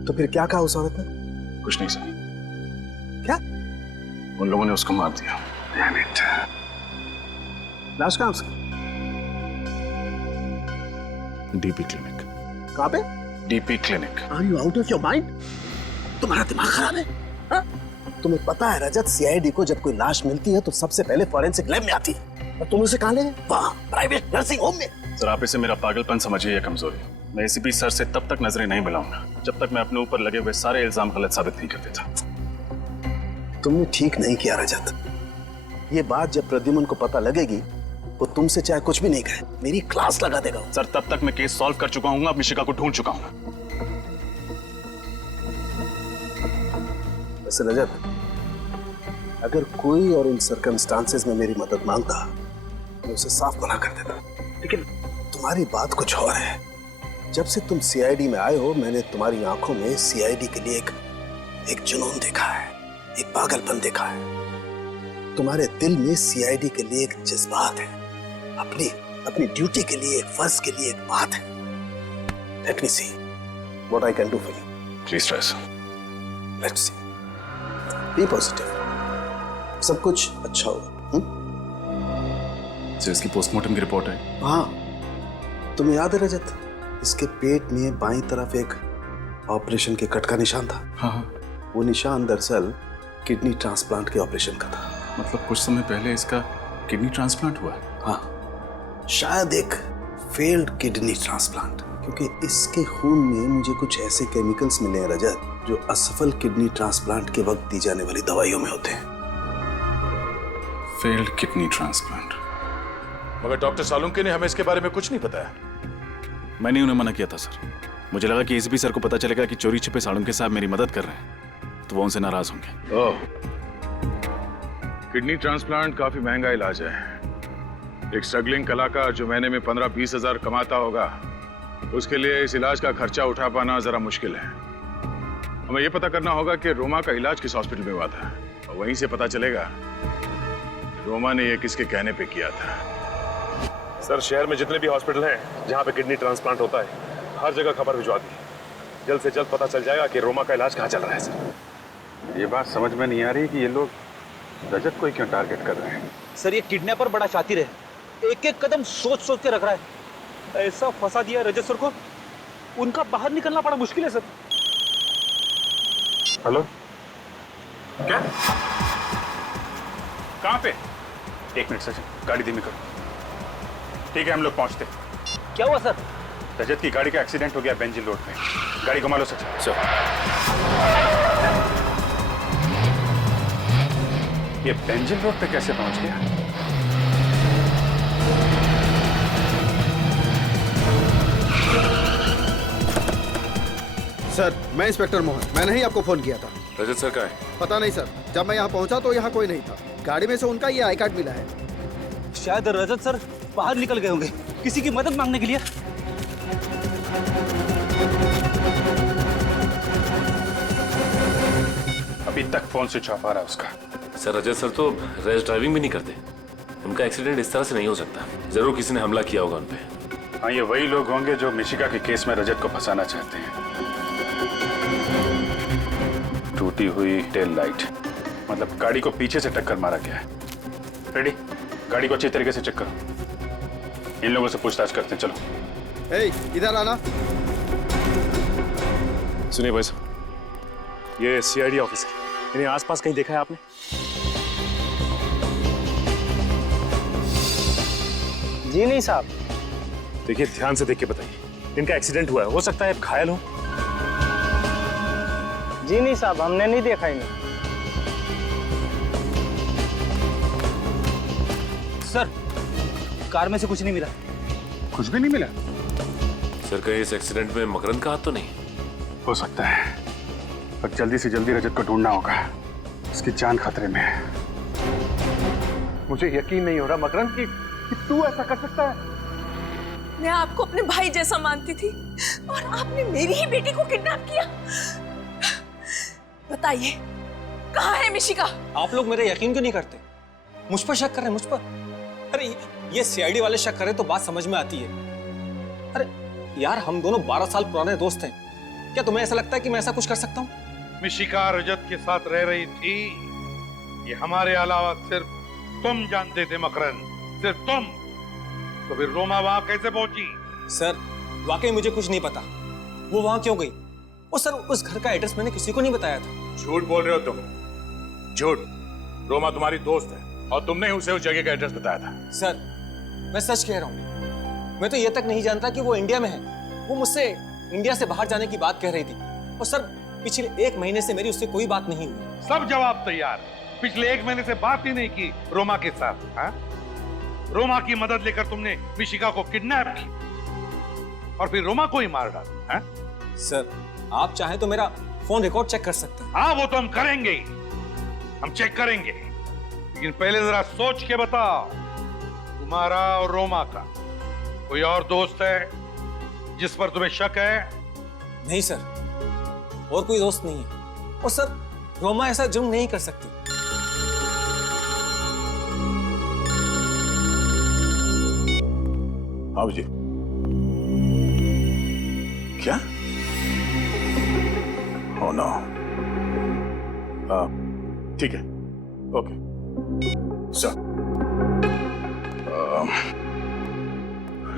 तो फिर क्या कहा उस औरत ने? कुछ नहीं सर। क्या? उन लोगों ने उसको मार दिया। Damn it. लाश कहाँ उसकी? DP clinic. कहाँ पे? DP clinic. Are you out of your mind? तुम्हारा दिमाग खराब है? हाँ? तुम्हें पता है रजत, सीआईडी को जब कोई लाश मिलती है तो सबसे पहले फॉरेंसिक लैब में आती है, और तुम उसे कहाँ ले गए? वहाँ प्राइवेट नर्सिंग होम में। सर, आप इसे मेरा पागलपन समझिए या कमजोरी। मैं एसीपी सर से तब तक नजरें नहीं मिलाऊंगा जब तक मैं अपने ऊपर लगे हुए सारे इल्जाम गलत साबित नहीं कर देता। तुमने ठीक नहीं किया रजत। ये बात जब प्रद्युमन को पता लगेगी, वो तुमसे चाहे कुछ भी नहीं कहे, मेरी क्लास लगा देगा। सर, तब तक मैं केस सॉल्व कर चुका हूँ, अब मिशिका को ढूंढ चुका हूँ। वैसे रजत, अगर कोई और इन सर्कमस्टांसेस में मेरी मदद मांगता, मैं उसे साफ मना कर देता। लेकिन तुम्हारी बात कुछ और है। जब से तुम सीआईडी में आए हो, मैंने तुम्हारी आंखों में सीआईडी के लिए एक जुनून देखा है, एक पागलपन देखा है। तुम्हारे दिल में सीआईडी के लिए एक जज्बात है, अपनी ड्यूटी के लिए, एक फर्ज के लिए एक बात है। Let me see what I can do for you. Please try sir. Let's see. Be positive, सब कुछ अच्छा होगा। सर, इसकी पोस्टमार्टम की रिपोर्ट है। हाँ, तुम्हें याद है रजत, इसके पेट में बाईं तरफ एक ऑपरेशन के कट का निशान था। हाँ। वो निशान दरअसल किडनी ट्रांसप्लांट के ऑपरेशन का था। मतलब कुछ समय पहले इसका किडनी ट्रांसप्लांट हुआ? हाँ, शायद एक फेल्ड किडनी ट्रांसप्लांट, क्योंकि इसके खून में मुझे कुछ ऐसे केमिकल्स मिले हैं रजत, जो असफल किडनी ट्रांसप्लांट के वक्त दी जाने वाली दवाइयों में होते हैं। Failed kidney transplant. मगर डॉक्टर सालुंके ने हमें इसके बारे में कुछ नहीं बताया। मैंने उन्हें मना किया था सर। मुझे लगा कि एसीपी सर को पता चलेगा कि चोरी छिपे सालुंके साहब मेरी मदद कर रहे हैं, तो वो उनसे नाराज होंगे। ओह, किडनी ट्रांसप्लांट काफी महंगा इलाज है। एक स्ट्रगलिंग कलाकार जो महीने में 15-20 हजार कमाता होगा, उसके लिए इस इलाज का खर्चा उठा पाना जरा मुश्किल है। हमें यह पता करना होगा कि रोमा का इलाज किस हॉस्पिटल में हुआ था, और वहीं से पता चलेगा रोमा ने यह किसके कहने पे किया था। सर, शहर में जितने भी हॉस्पिटल हैं जहां पे किडनी ट्रांसप्लांट होता है, हर जगह खबर भिजवा दी। जल्द से जल्द पता चल जाएगा कि रोमा का इलाज कहाँ चल रहा है। सर, ये बात समझ में नहीं आ रही कि ये लोग रजत को ही क्यों टारगेट कर रहे हैं। सर, ये किडनैपर बड़ा शातिर है, एक एक कदम सोच सोच के रख रहा है। ऐसा फंसा दिया रजत सर को, उनका बाहर निकलना बड़ा मुश्किल है सर। हेलो, क्या? कहाँ पे? एक मिनट सर, गाड़ी धीमी करो। ठीक है, हम लोग पहुंचते। क्या हुआ सर? रजत की गाड़ी का एक्सीडेंट हो गया बेंजिल रोड पे। गाड़ी घुमा लो सर। ये बेंजिल रोड पे कैसे पहुंच गया? सर, मैं इंस्पेक्टर मोहन, मैंने ही आपको फोन किया था। रजत सर कहाँ है? पता नहीं सर, जब मैं यहाँ पहुंचा तो यहाँ कोई नहीं था। गाड़ी में से उनका ये आई कार्ड मिला है। शायद रजत सर बाहर निकल गए होंगे किसी की मदद मांगने के लिए। अभी तक फोन स्विच ऑफ आ रहा है उसका। सर, रजत सर तो रैश ड्राइविंग भी नहीं करते। उनका एक्सीडेंट इस तरह से नहीं हो सकता। जरूर किसी ने हमला किया होगा उन पे। हाँ, ये वही लोग होंगे जो मिशिका के केस में रजत को फंसाना चाहते हैं। टूटी हुई टेल लाइट, मतलब गाड़ी को पीछे से टक्कर मारा गया है। रेडी, गाड़ी को अच्छी तरीके से चेक करो। इन लोगों से पूछताछ करते हैं। चलो। इधर आना। सुनिए भाई साहब, ये सीआईडी ऑफिस है। इन्हें आसपास कहीं देखा है आपने? जी नहीं साहब। देखिए, ध्यान से देख के बताइए। इनका एक्सीडेंट हुआ है, हो सकता है आप घायल हो। जी नहीं साहब, हमने नहीं देखा इन्हें। सर, कार में से कुछ नहीं मिला। कुछ भी नहीं मिला? सर, कहीं इस एक्सीडेंट में मकरंद का हाथ तो नहीं? हो सकता है, पर जल्दी से जल्दी रजत को ढूंढना होगा। उसकी जान खतरे में है। मुझे यकीन नहीं हो रहा मकरंद कि तू ऐसा कर सकता है। मैं आपको अपने भाई जैसा मानती थी और आपने मेरी ही बेटी को किडनैप किया। बताइए, कहाँ है मिशिका? आप लोग मेरे यकीन क्यों नहीं करते? मुझ पर शक कर रहे हैं, मुझ पर? अरे ये सीआईडी वाले शक कर रहे तो बात समझ में आती है। अरे यार, हम दोनों 12 साल पुराने दोस्त हैं। क्या तुम्हें ऐसा लगता है कि मैं ऐसा कुछ कर सकता हूँ? मिशिका रजत के साथ रह रही थी, ये हमारे अलावा सिर्फ तुम जानते थे मकरन, सिर्फ तुम। तो फिर रोमा वहां कैसे पहुंची? सर वाकई मुझे कुछ नहीं पता, वो वहां क्यों गई? और सर उस घर का एड्रेस मैंने किसी को नहीं बताया था। झूठ बोल रहे हो तुम, झूठ। रोमा तुम्हारी दोस्त है और तुमने ही उसे उस जगह का एड्रेस बताया था। सर मैं सच कह रहा हूँ, मैं तो ये तक नहीं जानता कि वो इंडिया में है। वो मुझसे इंडिया से बाहर जाने की बात कह रही थी और सर पिछले 1 महीने से मेरी उससे कोई बात नहीं हुई। सब जवाब तैयार। पिछले 1 महीने से बात ही नहीं की रोमा के साथ। हाँ? रोमा की मदद लेकर तुमने मिशिका को किडनैप की और फिर रोमा को ही मार डाला। हाँ? सर आप चाहें तो मेरा फोन रिकॉर्ड चेक कर सकते हैं। हाँ वो तो हम करेंगे ही, हम चेक करेंगे, लेकिन पहले जरा सोच के बताओ, तुम्हारा और रोमा का कोई और दोस्त है जिस पर तुम्हें शक है? नहीं सर, और कोई दोस्त नहीं है। और सर रोमा ऐसा जुर्म नहीं कर सकती। हाँ जी। क्या? Oh no. ठीक है, ओके सर।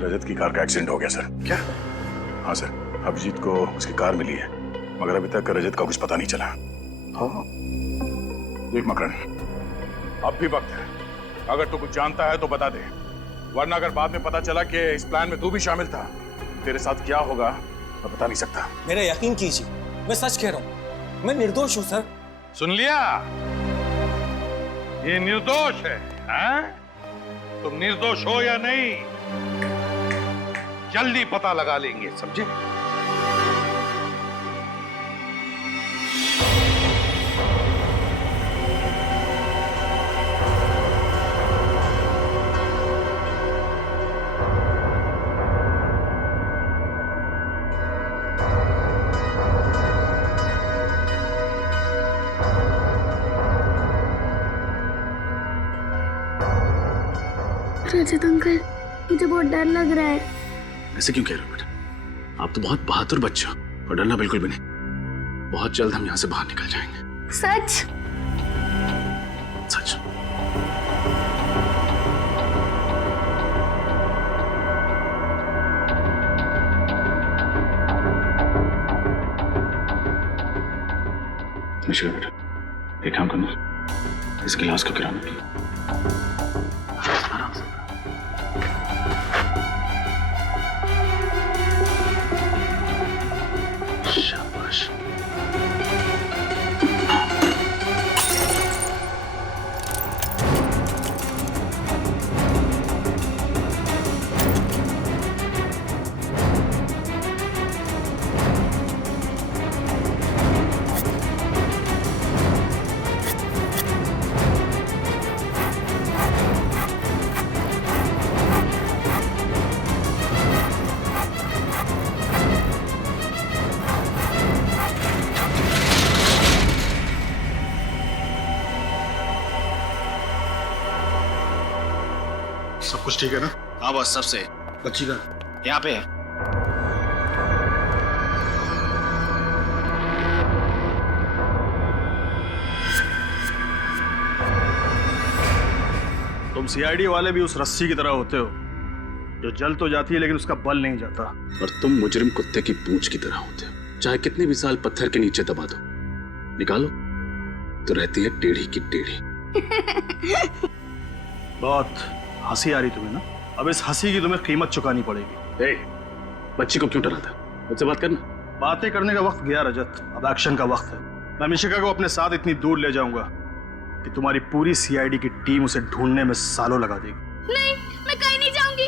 रजत की कार का एक्सीडेंट हो गया सर। क्या? हाँ सर, अभिजीत को उसकी कार मिली है, मगर अभी तक रजत का कुछ पता नहीं चला। हाँ देख मकरन, अब भी वक्त है, अगर तू कुछ जानता है तो बता दे, वरना अगर बाद में पता चला कि इस प्लान में तू भी शामिल था, तेरे साथ क्या होगा मैं बता नहीं सकता। मेरा यकीन कीजिए, मैं सच कह रहा हूँ, मैं निर्दोष हूँ सर। सुन लिया? ये निर्दोष है। हाँ? तुम निर्दोष हो या नहीं, जल्दी पता लगा लेंगे, समझे? रजत अंकल, मुझे बहुत डर लग रहा है। ऐसे क्यों कह रहे हो बेटा? आप तो बहुत बहादुर बच्चा हो और डरना बिल्कुल भी नहीं। बहुत जल्द हम यहाँ से बाहर निकल जाएंगे। सच? सच। निश्चय बेटा, एक काम करना, इस गिलास को गिराना। आराम से। शाबाश। सब कुछ ठीक है ना? हाँ बस, सबसे। बच्ची का यहाँ पे है। तुम सीआईडी वाले भी उस रस्सी की तरह होते हो जो जल तो जाती है लेकिन उसका बल नहीं जाता। और तुम मुजरिम कुत्ते की पूंछ की तरह होते हो, चाहे कितने भी साल पत्थर के नीचे दबा दो, निकालो तो रहती है टेढ़ी की टेढ़ी। बहुत हंसी आ रही तुम्हें ना? अब इस हंसी की तुम्हें कीमत चुकानी पड़ेगी। बच्ची को क्यों डराता? मुझसे बात करना। बातें करने का वक्त गया रजत, अब एक्शन का वक्त है। मैं मिशिका को अपने साथ इतनी दूर ले जाऊंगा कि तुम्हारी पूरी सीआईडी की टीम उसे ढूंढने में सालों लगा देगी। नहीं, मैं कहीं नहीं जाऊंगी।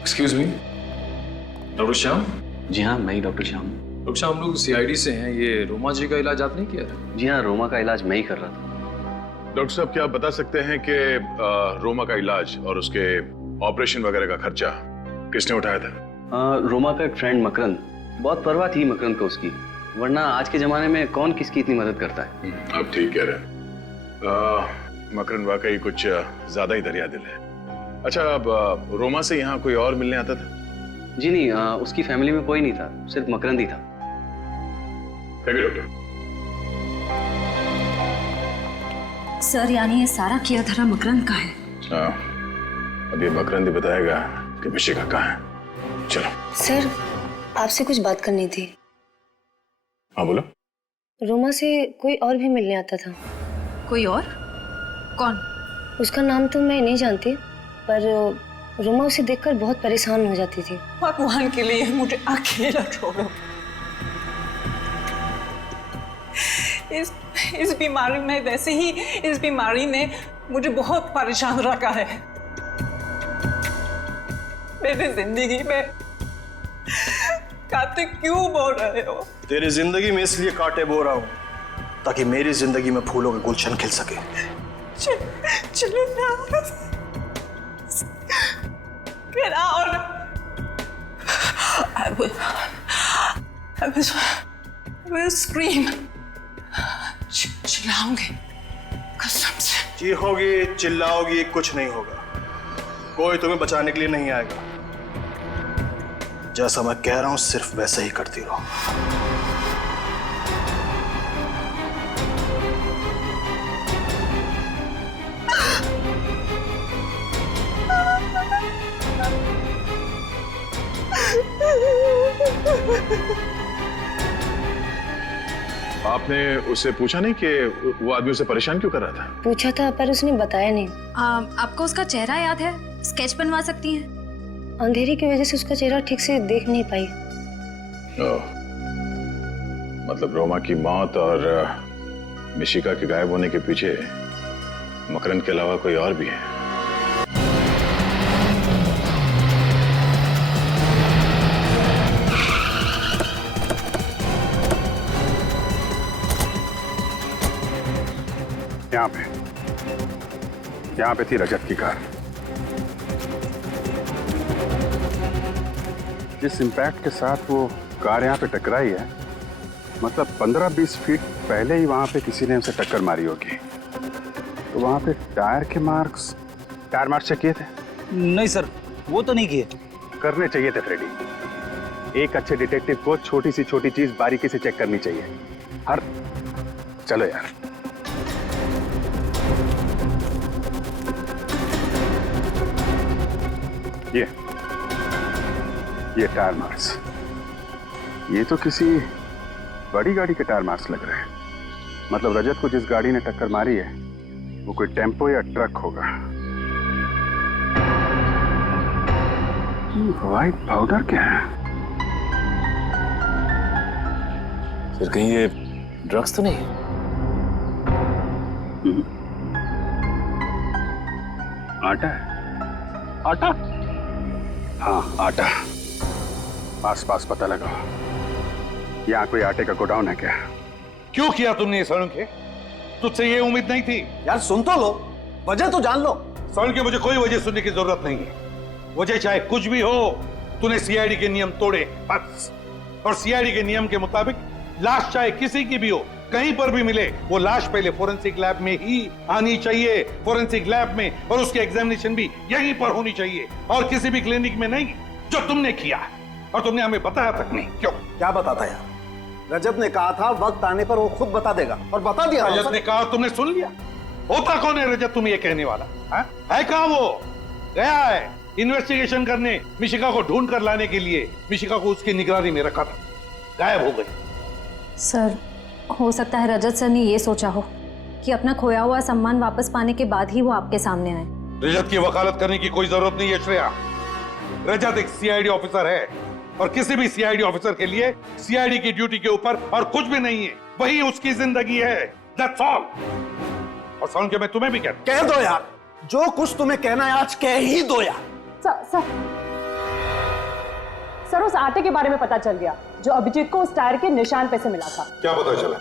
Excuse me, doctor Shyam? जी हाँ, मैं ही डॉक्टर श्याम। डॉक्टर श्याम, हम लोग सीआईडी से हैं। ये रोमा जी का इलाज आपने किया था? जी हाँ, रोमा का इलाज मैं ही कर रहा था। डॉक्टर साहब, क्या आप बता सकते हैं कि रोमा का इलाज और उसके ऑपरेशन वगैरह का खर्चा किसने उठाया था? रोमा का एक फ्रेंड मकरंद, बहुत परवाह थी मकरंद को उसकी, वरना आज के जमाने में कौन किसकी इतनी मदद करता है। अब ठीक कह रहे हैं। मकरन वाकई कुछ ज्यादा ही दरिया दिल है। अच्छा, अब रोमा से यहाँ कोई और मिलने आता था? जी नहीं, उसकी फैमिली में कोई नहीं था, सिर्फ मकरंद ही था। Thank you doctor. सर यानी ये सारा किया धरा मकरंद का है? हाँ, अब ये मकरंद ही बताएगा कि मिशिका कहाँ है। चलो। सर, आपसे कुछ बात करनी थी। हाँ बोलो। रोमा से कोई और भी मिलने आता था। कोई और? कौन? उसका नाम तो मैं नहीं जानती, पर रोमा उसे देखकर बहुत परेशान हो जाती थी। भगवान के लिए मुझे अकेला छोड़ो। इस बीमारी में, वैसे ही इस बीमारी ने मुझे बहुत परेशान रखा है। मेरी जिंदगी में कांटे क्यों बो रहे हो? तेरी जिंदगी में इसलिए कांटे बो रहा हूँ ताकि मेरी जिंदगी में फूलों का गुलशन खिल सके। चलो ना। Get out! I will scream. चिल्लाऊंगी कसम से। चीखोगी, चिल्लाओगी, कुछ नहीं होगा। कोई तुम्हें बचाने के लिए नहीं आएगा। जैसा मैं कह रहा हूं सिर्फ वैसा ही करती रहो। आपने उससे पूछा नहीं कि वो आदमी उसे परेशान क्यों कर रहा था? पूछा था पर उसने बताया नहीं। आपको उसका चेहरा याद है? स्केच बनवा सकती हैं? अंधेरे की वजह से उसका चेहरा ठीक से देख नहीं पाई। मतलब रोमा की मौत और मिशिका के गायब होने के पीछे मकरंद के अलावा कोई और भी है। यहाँ पे थी रजत की कार। जिस इम्पैक्ट के साथ वो कार यहाँ पे टकराई है, मतलब 15-20 फीट पहले ही वहाँ पे किसी ने उसे टक्कर मारी होगी। तो वहाँ पे टायर मार्क्स चेक किए थे? नहीं सर, वो तो नहीं किए। करने चाहिए थे फ्रेडी। एक अच्छे डिटेक्टिव को छोटी सी छोटी चीज बारीकी से चेक करनी चाहिए। चलो यार। ये टायर मार्क्स, ये तो किसी बड़ी गाड़ी के टायर मार्क्स लग रहे हैं। मतलब रजत को जिस गाड़ी ने टक्कर मारी है वो कोई टेम्पो या ट्रक होगा। व्हाइट पाउडर क्या है? सर कहीं ये ड्रग्स तो नहीं? आटा है? आटा? हाँ आटा। आस पास पता लगाओ। यहाँ कोई आटे का गोडाउन है क्या? क्यों किया तुमने ये सड़के? तुझसे ये उम्मीद नहीं थी। यार सुन तो लो, वजह तो जान लो। सड़के मुझे कोई वजह सुनने की जरूरत नहीं है। वजह चाहे कुछ भी हो, तूने सीआईडी के नियम तोड़े बस। और सीआईडी के नियम के मुताबिक लाश चाहे किसी की भी हो, कहीं पर भी मिले, वो लाश पहले फोरेंसिक लैब में ही आनी चाहिए, फोरेंसिक लैब में, और उसकी एग्जामिनेशन भी यहीं पर होनी चाहिए और किसी भी क्लिनिक में नहीं, जो तुमने किया। और तुमने हमें बताया तक नहीं। क्यों? क्या बताता यार? रजत ने कहा था वक्त आने पर वो खुद बता देगा, और बता दिया। रजत ने कहा, तुमने सुन लिया? होता कौन है रजत तुम्हें ये कहने वाला? है कहाँ वो? गया है इन्वेस्टिगेशन करने, मिशिका को ढूंढ कर लाने के लिए। मिशिका को उसकी निगरानी में रखा था, गायब हो गई। सर, हो सकता है रजत सर ने ये सोचा हो कि अपना खोया हुआ सम्मान वापस पाने के बाद ही वो आपके सामने आए। रजत की वकालत करने की कोई जरूरत नहीं है श्रेया। रजत एक सीआईडी ऑफिसर है, और किसी भी सीआईडी ऑफिसर के लिए सीआईडी की ड्यूटी के ऊपर और कुछ भी नहीं है, वही उसकी जिंदगी है। That's all। और सुन के मैं तुम्हें भी कह दो यार, जो कुछ तुम्हें कहना है आज कह ही दो यार। सर उस आटे के बारे में पता चल गया जो अभिजीत को उस टायर के निशान पे से मिला था। क्या पता चला?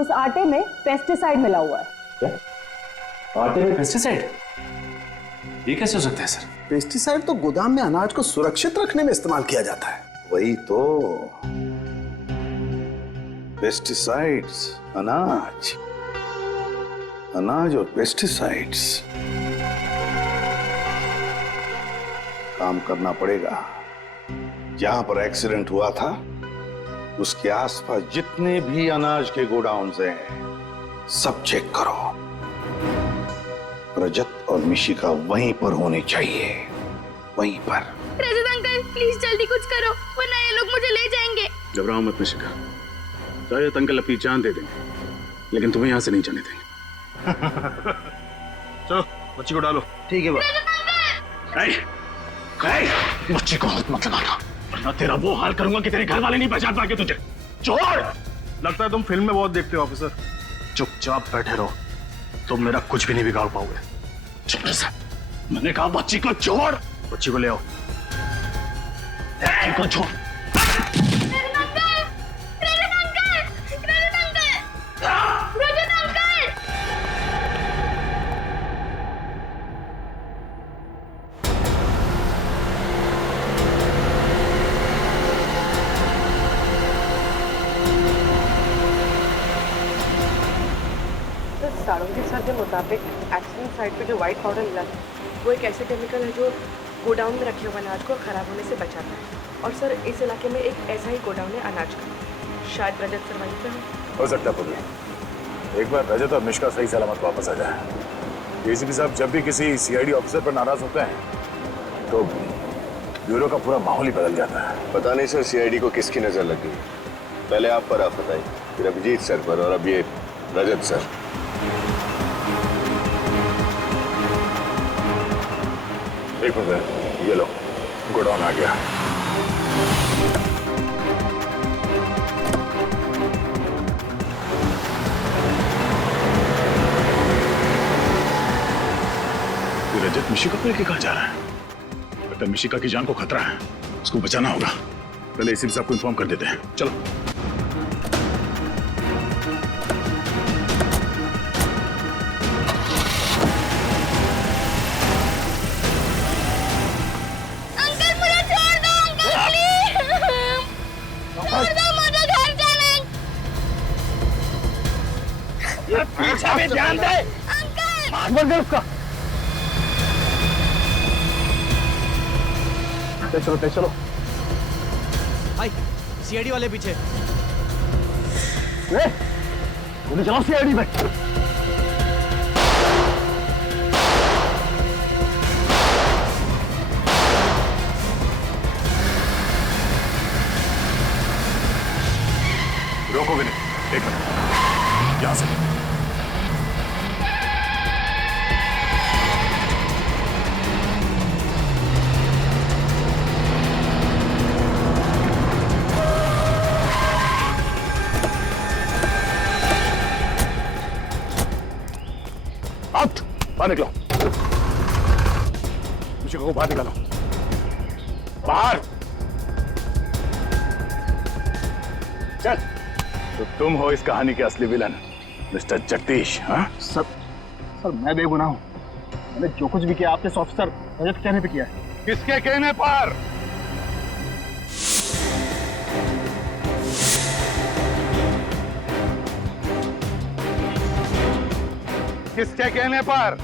उस आटे में पेस्टिसाइड मिला हुआ है। क्या? आटे में पेस्टिसाइड? ये कैसे हो सकता है सर? पेस्टिसाइड तो गोदाम में अनाज को सुरक्षित रखने में इस्तेमाल किया जाता है। वही तो। पेस्टिसाइड्स, अनाज, अनाज और पेस्टिसाइड्स। काम करना पड़ेगा। जहां पर एक्सीडेंट हुआ था उसके आसपास जितने भी अनाज के गोडाउन्स हैं सब चेक करो। रजत और मिशिका वहीं पर होने चाहिए, वहीं पर। रजत अंकल प्लीज जल्दी कुछ करो वरना ये लोग मुझे ले जाएंगे। घबराओ मत मिशिका, रजत अंकल अपनी जान दे देंगे, लेकिन तुम्हें यहाँ से नहीं जाने देंगे। चलो बच्ची को डालो। ठीक है बच्ची को हाथ मत लगाना, वरना तेरा वो हाल करूंगा कि तेरे घर वाले नहीं पहचान पाएंगे तुझे। छोड़। लगता है तुम फिल्म में बहुत देखते हो ऑफिसर। चुपचाप बैठे रहो, तुम मेरा कुछ भी नहीं बिगाड़ पाओगे। छोड़ सा, मैंने कहा बच्ची को छोड़। बच्ची को ले आओ। को छोड़। सारंगी सर के मुताबिक एक्सीडेंट साइट पे जो वाइट पाउडर मिला था वो एक ऐसे केमिकल है जो गोडाउन में रखे हुए अनाज को खराब होने से बचाता है। और सर इस इलाके में एक ऐसा ही गोडाउन है अनाज का, शायद रजत सर वहीं पे हो सकता है पुलिस। एक बार रजत और मिशिका सही सलामत वापस आ जाए। एसीपी साहब जब भी किसी सीआईडी ऑफिसर पर नाराज होते हैं तो ब्यूरो का पूरा माहौल ही बदल जाता है। पता नहीं सर सीआईडी को किसकी नजर लग गई। पहले आप पर आफत आई, फिर अभिजीत सर पर और अब ये रजत सर। एक मिनट, ये लो गोडाउन आ गया। रजत मिशिका को लेके कहाँ जा रहा है? लगता है मिशिका की जान को खतरा है, उसको बचाना होगा। पहले एसीपी साहब को इन्फॉर्म कर देते हैं। चलो। पीछे भी ध्यान दे। अंकल उसका। चलो चलो भाई, सीआईडी वाले पीछे। गोली चलाओ सीआईडी में। रोको विनय, एक मिनट, यहां से। बाहर निकलो। मिशिका को बाहर निकालो। बाहर चल। तो तुम हो इस कहानी के असली विलन, मिस्टर जगदीश। हाँ सर मैं बेगुनाह हूँ। मैंने जो कुछ भी किया आपके ऑफिसर रजत कहने पे किया है। किसके कहने पर? किसके कहने पर?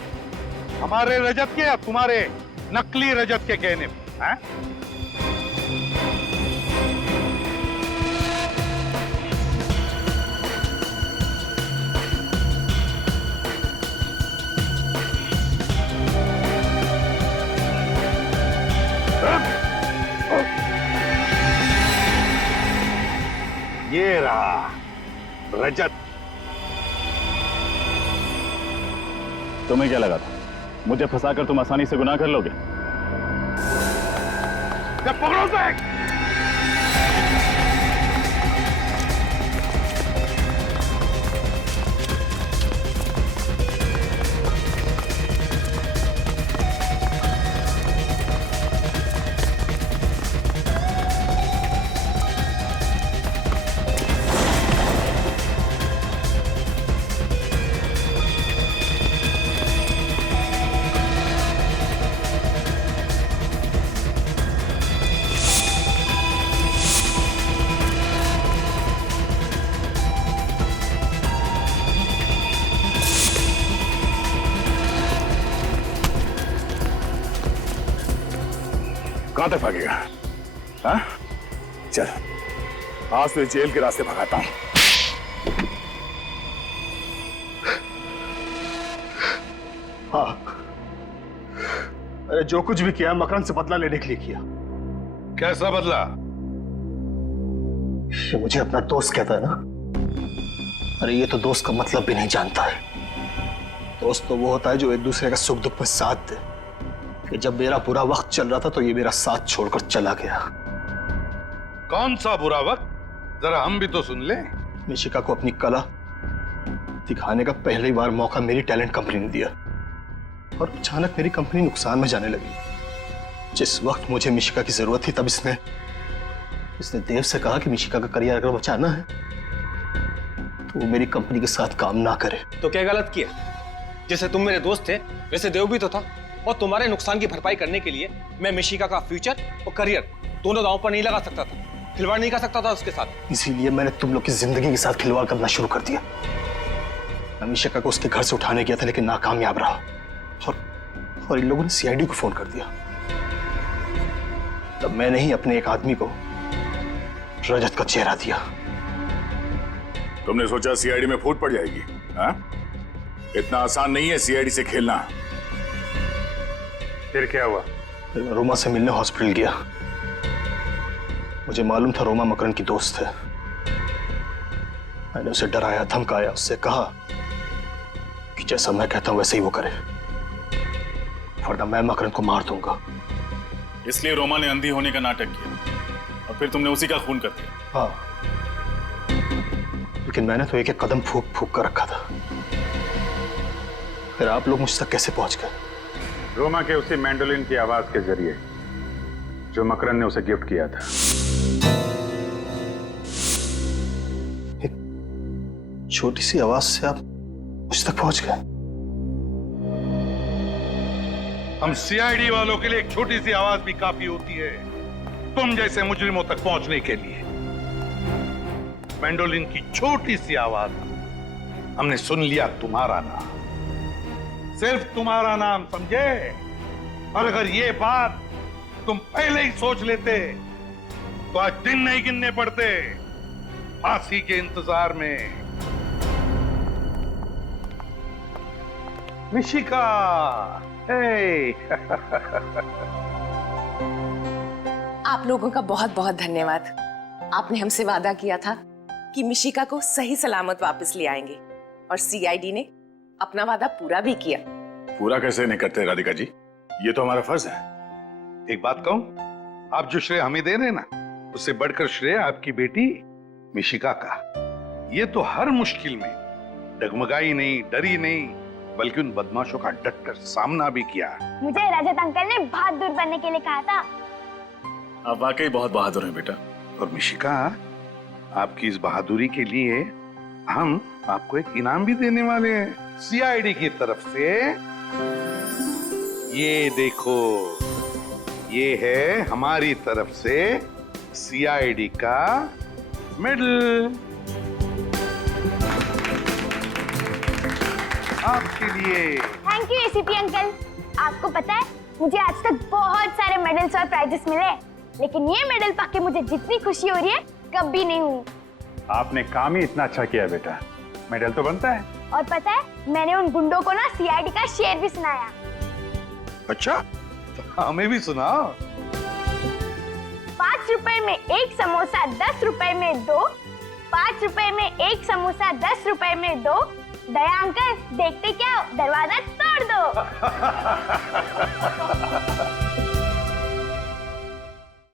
हमारे रजत के या तुम्हारे नकली रजत के कहने पर? हैं? ये रहा रजत। तुम्हें क्या लगा था मुझे फंसाकर तुम आसानी से गुनाह कर लोगे? जब पकड़ो तो कहां तक भागेगा? हाँ? चल, आज तो जेल के रास्ते भगाता हूं। हाँ, अरे जो कुछ भी किया मकरंद से बदला लेने के लिए किया। कैसा बदला? ये मुझे अपना दोस्त कहता है ना। अरे ये तो दोस्त का मतलब भी नहीं जानता है। दोस्त तो वो होता है जो एक दूसरे का सुख दुख में साथ दे। कि जब मेरा बुरा वक्त चल रहा था तो ये मेरा साथ छोड़कर चला गया। कौन सा बुरा वक्त? जरा हम भी तो सुन ले। निशिका को अपनी कला दिखाने का पहली बार मौका मेरी टैलेंट कंपनी ने दिया और अचानक मेरी कंपनी नुकसान में जाने लगी। जिस वक्त मुझे मिशिका की जरूरत थी तब इसने देव से कहा कि मिशिका का करियर अगर बचाना है तो वो मेरी कंपनी के साथ काम ना करे। तो क्या गलत किया? जैसे तुम मेरे दोस्त थे वैसे देव भी तो था, और तुम्हारे नुकसान की भरपाई करने के लिए मैं मिशिका का फ्यूचर और करियर दोनों दांव पर नहीं लगा सकता था, खिलवाड़ नहीं कर सकता था उसके साथ। इसीलिए मैंने तुम लोग की जिंदगी के साथ खिलवाड़ करना शुरू कर दिया। मैं मिशिका को उसके घर से उठाने गया था लेकिन नाकामयाब रहा और इन लोगों ने सीआईडी को फोन कर दिया। तब मैंने ही अपने एक आदमी को रजत का चेहरा दिया। तुमने सोचा सीआईडी में फूट पड़ जाएगी? हाँ? इतना आसान नहीं है सीआईडी से खेलना। फिर क्या हुआ? फिर मैं रोमा से मिलने हॉस्पिटल गया। मुझे मालूम था रोमा मकरंद की दोस्त है। मैंने उसे डराया, धमकाया, उससे कहा कि जैसा मैं कहता हूं वैसे ही वो करे, वरना मैं मकरंद को मार दूंगा। इसलिए रोमा ने अंधी होने का नाटक किया और फिर तुमने उसी का खून कर दिया। हाँ, लेकिन मैंने तो एक एक कदम फूक फूक कर रखा था। फिर आप लोग मुझ तक कैसे पहुंच गए? रोमा के उसी मैंडोलिन की आवाज के जरिए जो मकरंद ने उसे गिफ्ट किया था। एक छोटी सी आवाज से आप मुझ तक पहुंच गए? हम सीआईडी वालों के लिए एक छोटी सी आवाज भी काफी होती है तुम जैसे मुजरिमों तक पहुंचने के लिए। मैंडोलिन की छोटी सी आवाज हमने सुन लिया तुम्हारा नाम, सिर्फ तुम्हारा नाम, समझे? और अगर ये बात तुम पहले ही सोच लेते तो आज दिन नहीं गिनने पड़ते फांसी के इंतजार में। मिशिका, आप लोगों का बहुत बहुत धन्यवाद। आपने हमसे वादा किया था कि मिशिका को सही सलामत वापस ले आएंगे और सीआईडी ने अपना वादा पूरा भी किया। पूरा कैसे नहीं करते राधिका जी? ये तो हमारा फर्ज है। एक बात कहूं, आप जो श्रेय हमें दे रहे हैं ना, उससे बढ़कर श्रेय आपकी बेटी मिशिका का। ये तो हर मुश्किल में डगमगाई नहीं, डरी नहीं, बल्कि उन बदमाशों का डटकर सामना भी किया। मुझे रजत अंकल ने बहादुर बनने के लिए कहा था। आप वाकई बहुत बहादुर हैं बेटा। और मिशिका, आपकी इस बहादुरी के लिए हम आपको एक इनाम भी देने वाले हैं सीआईडी की तरफ से। ये देखो, ये है हमारी तरफ से सीआईडी का मेडल आपके लिए। Thank you ACP uncle. आपको पता है मुझे आज तक बहुत सारे मेडल्स और प्राइजेस मिले, लेकिन ये मेडल पाके मुझे जितनी खुशी हो रही है कभी नहीं हुई। आपने काम ही इतना अच्छा किया बेटा, मेडल तो बनता है। और पता है, मैंने उन गुंडों को ना सीआईडी का शेर भी सुनाया। अच्छा, तो हमें भी सुनाओ। 5 रुपए में एक समोसा 10 रुपए में 2, 5 रुपए में एक समोसा 10 रुपए में 2। दया अंकल, देखते क्या हो, दरवाजा तोड़ दो।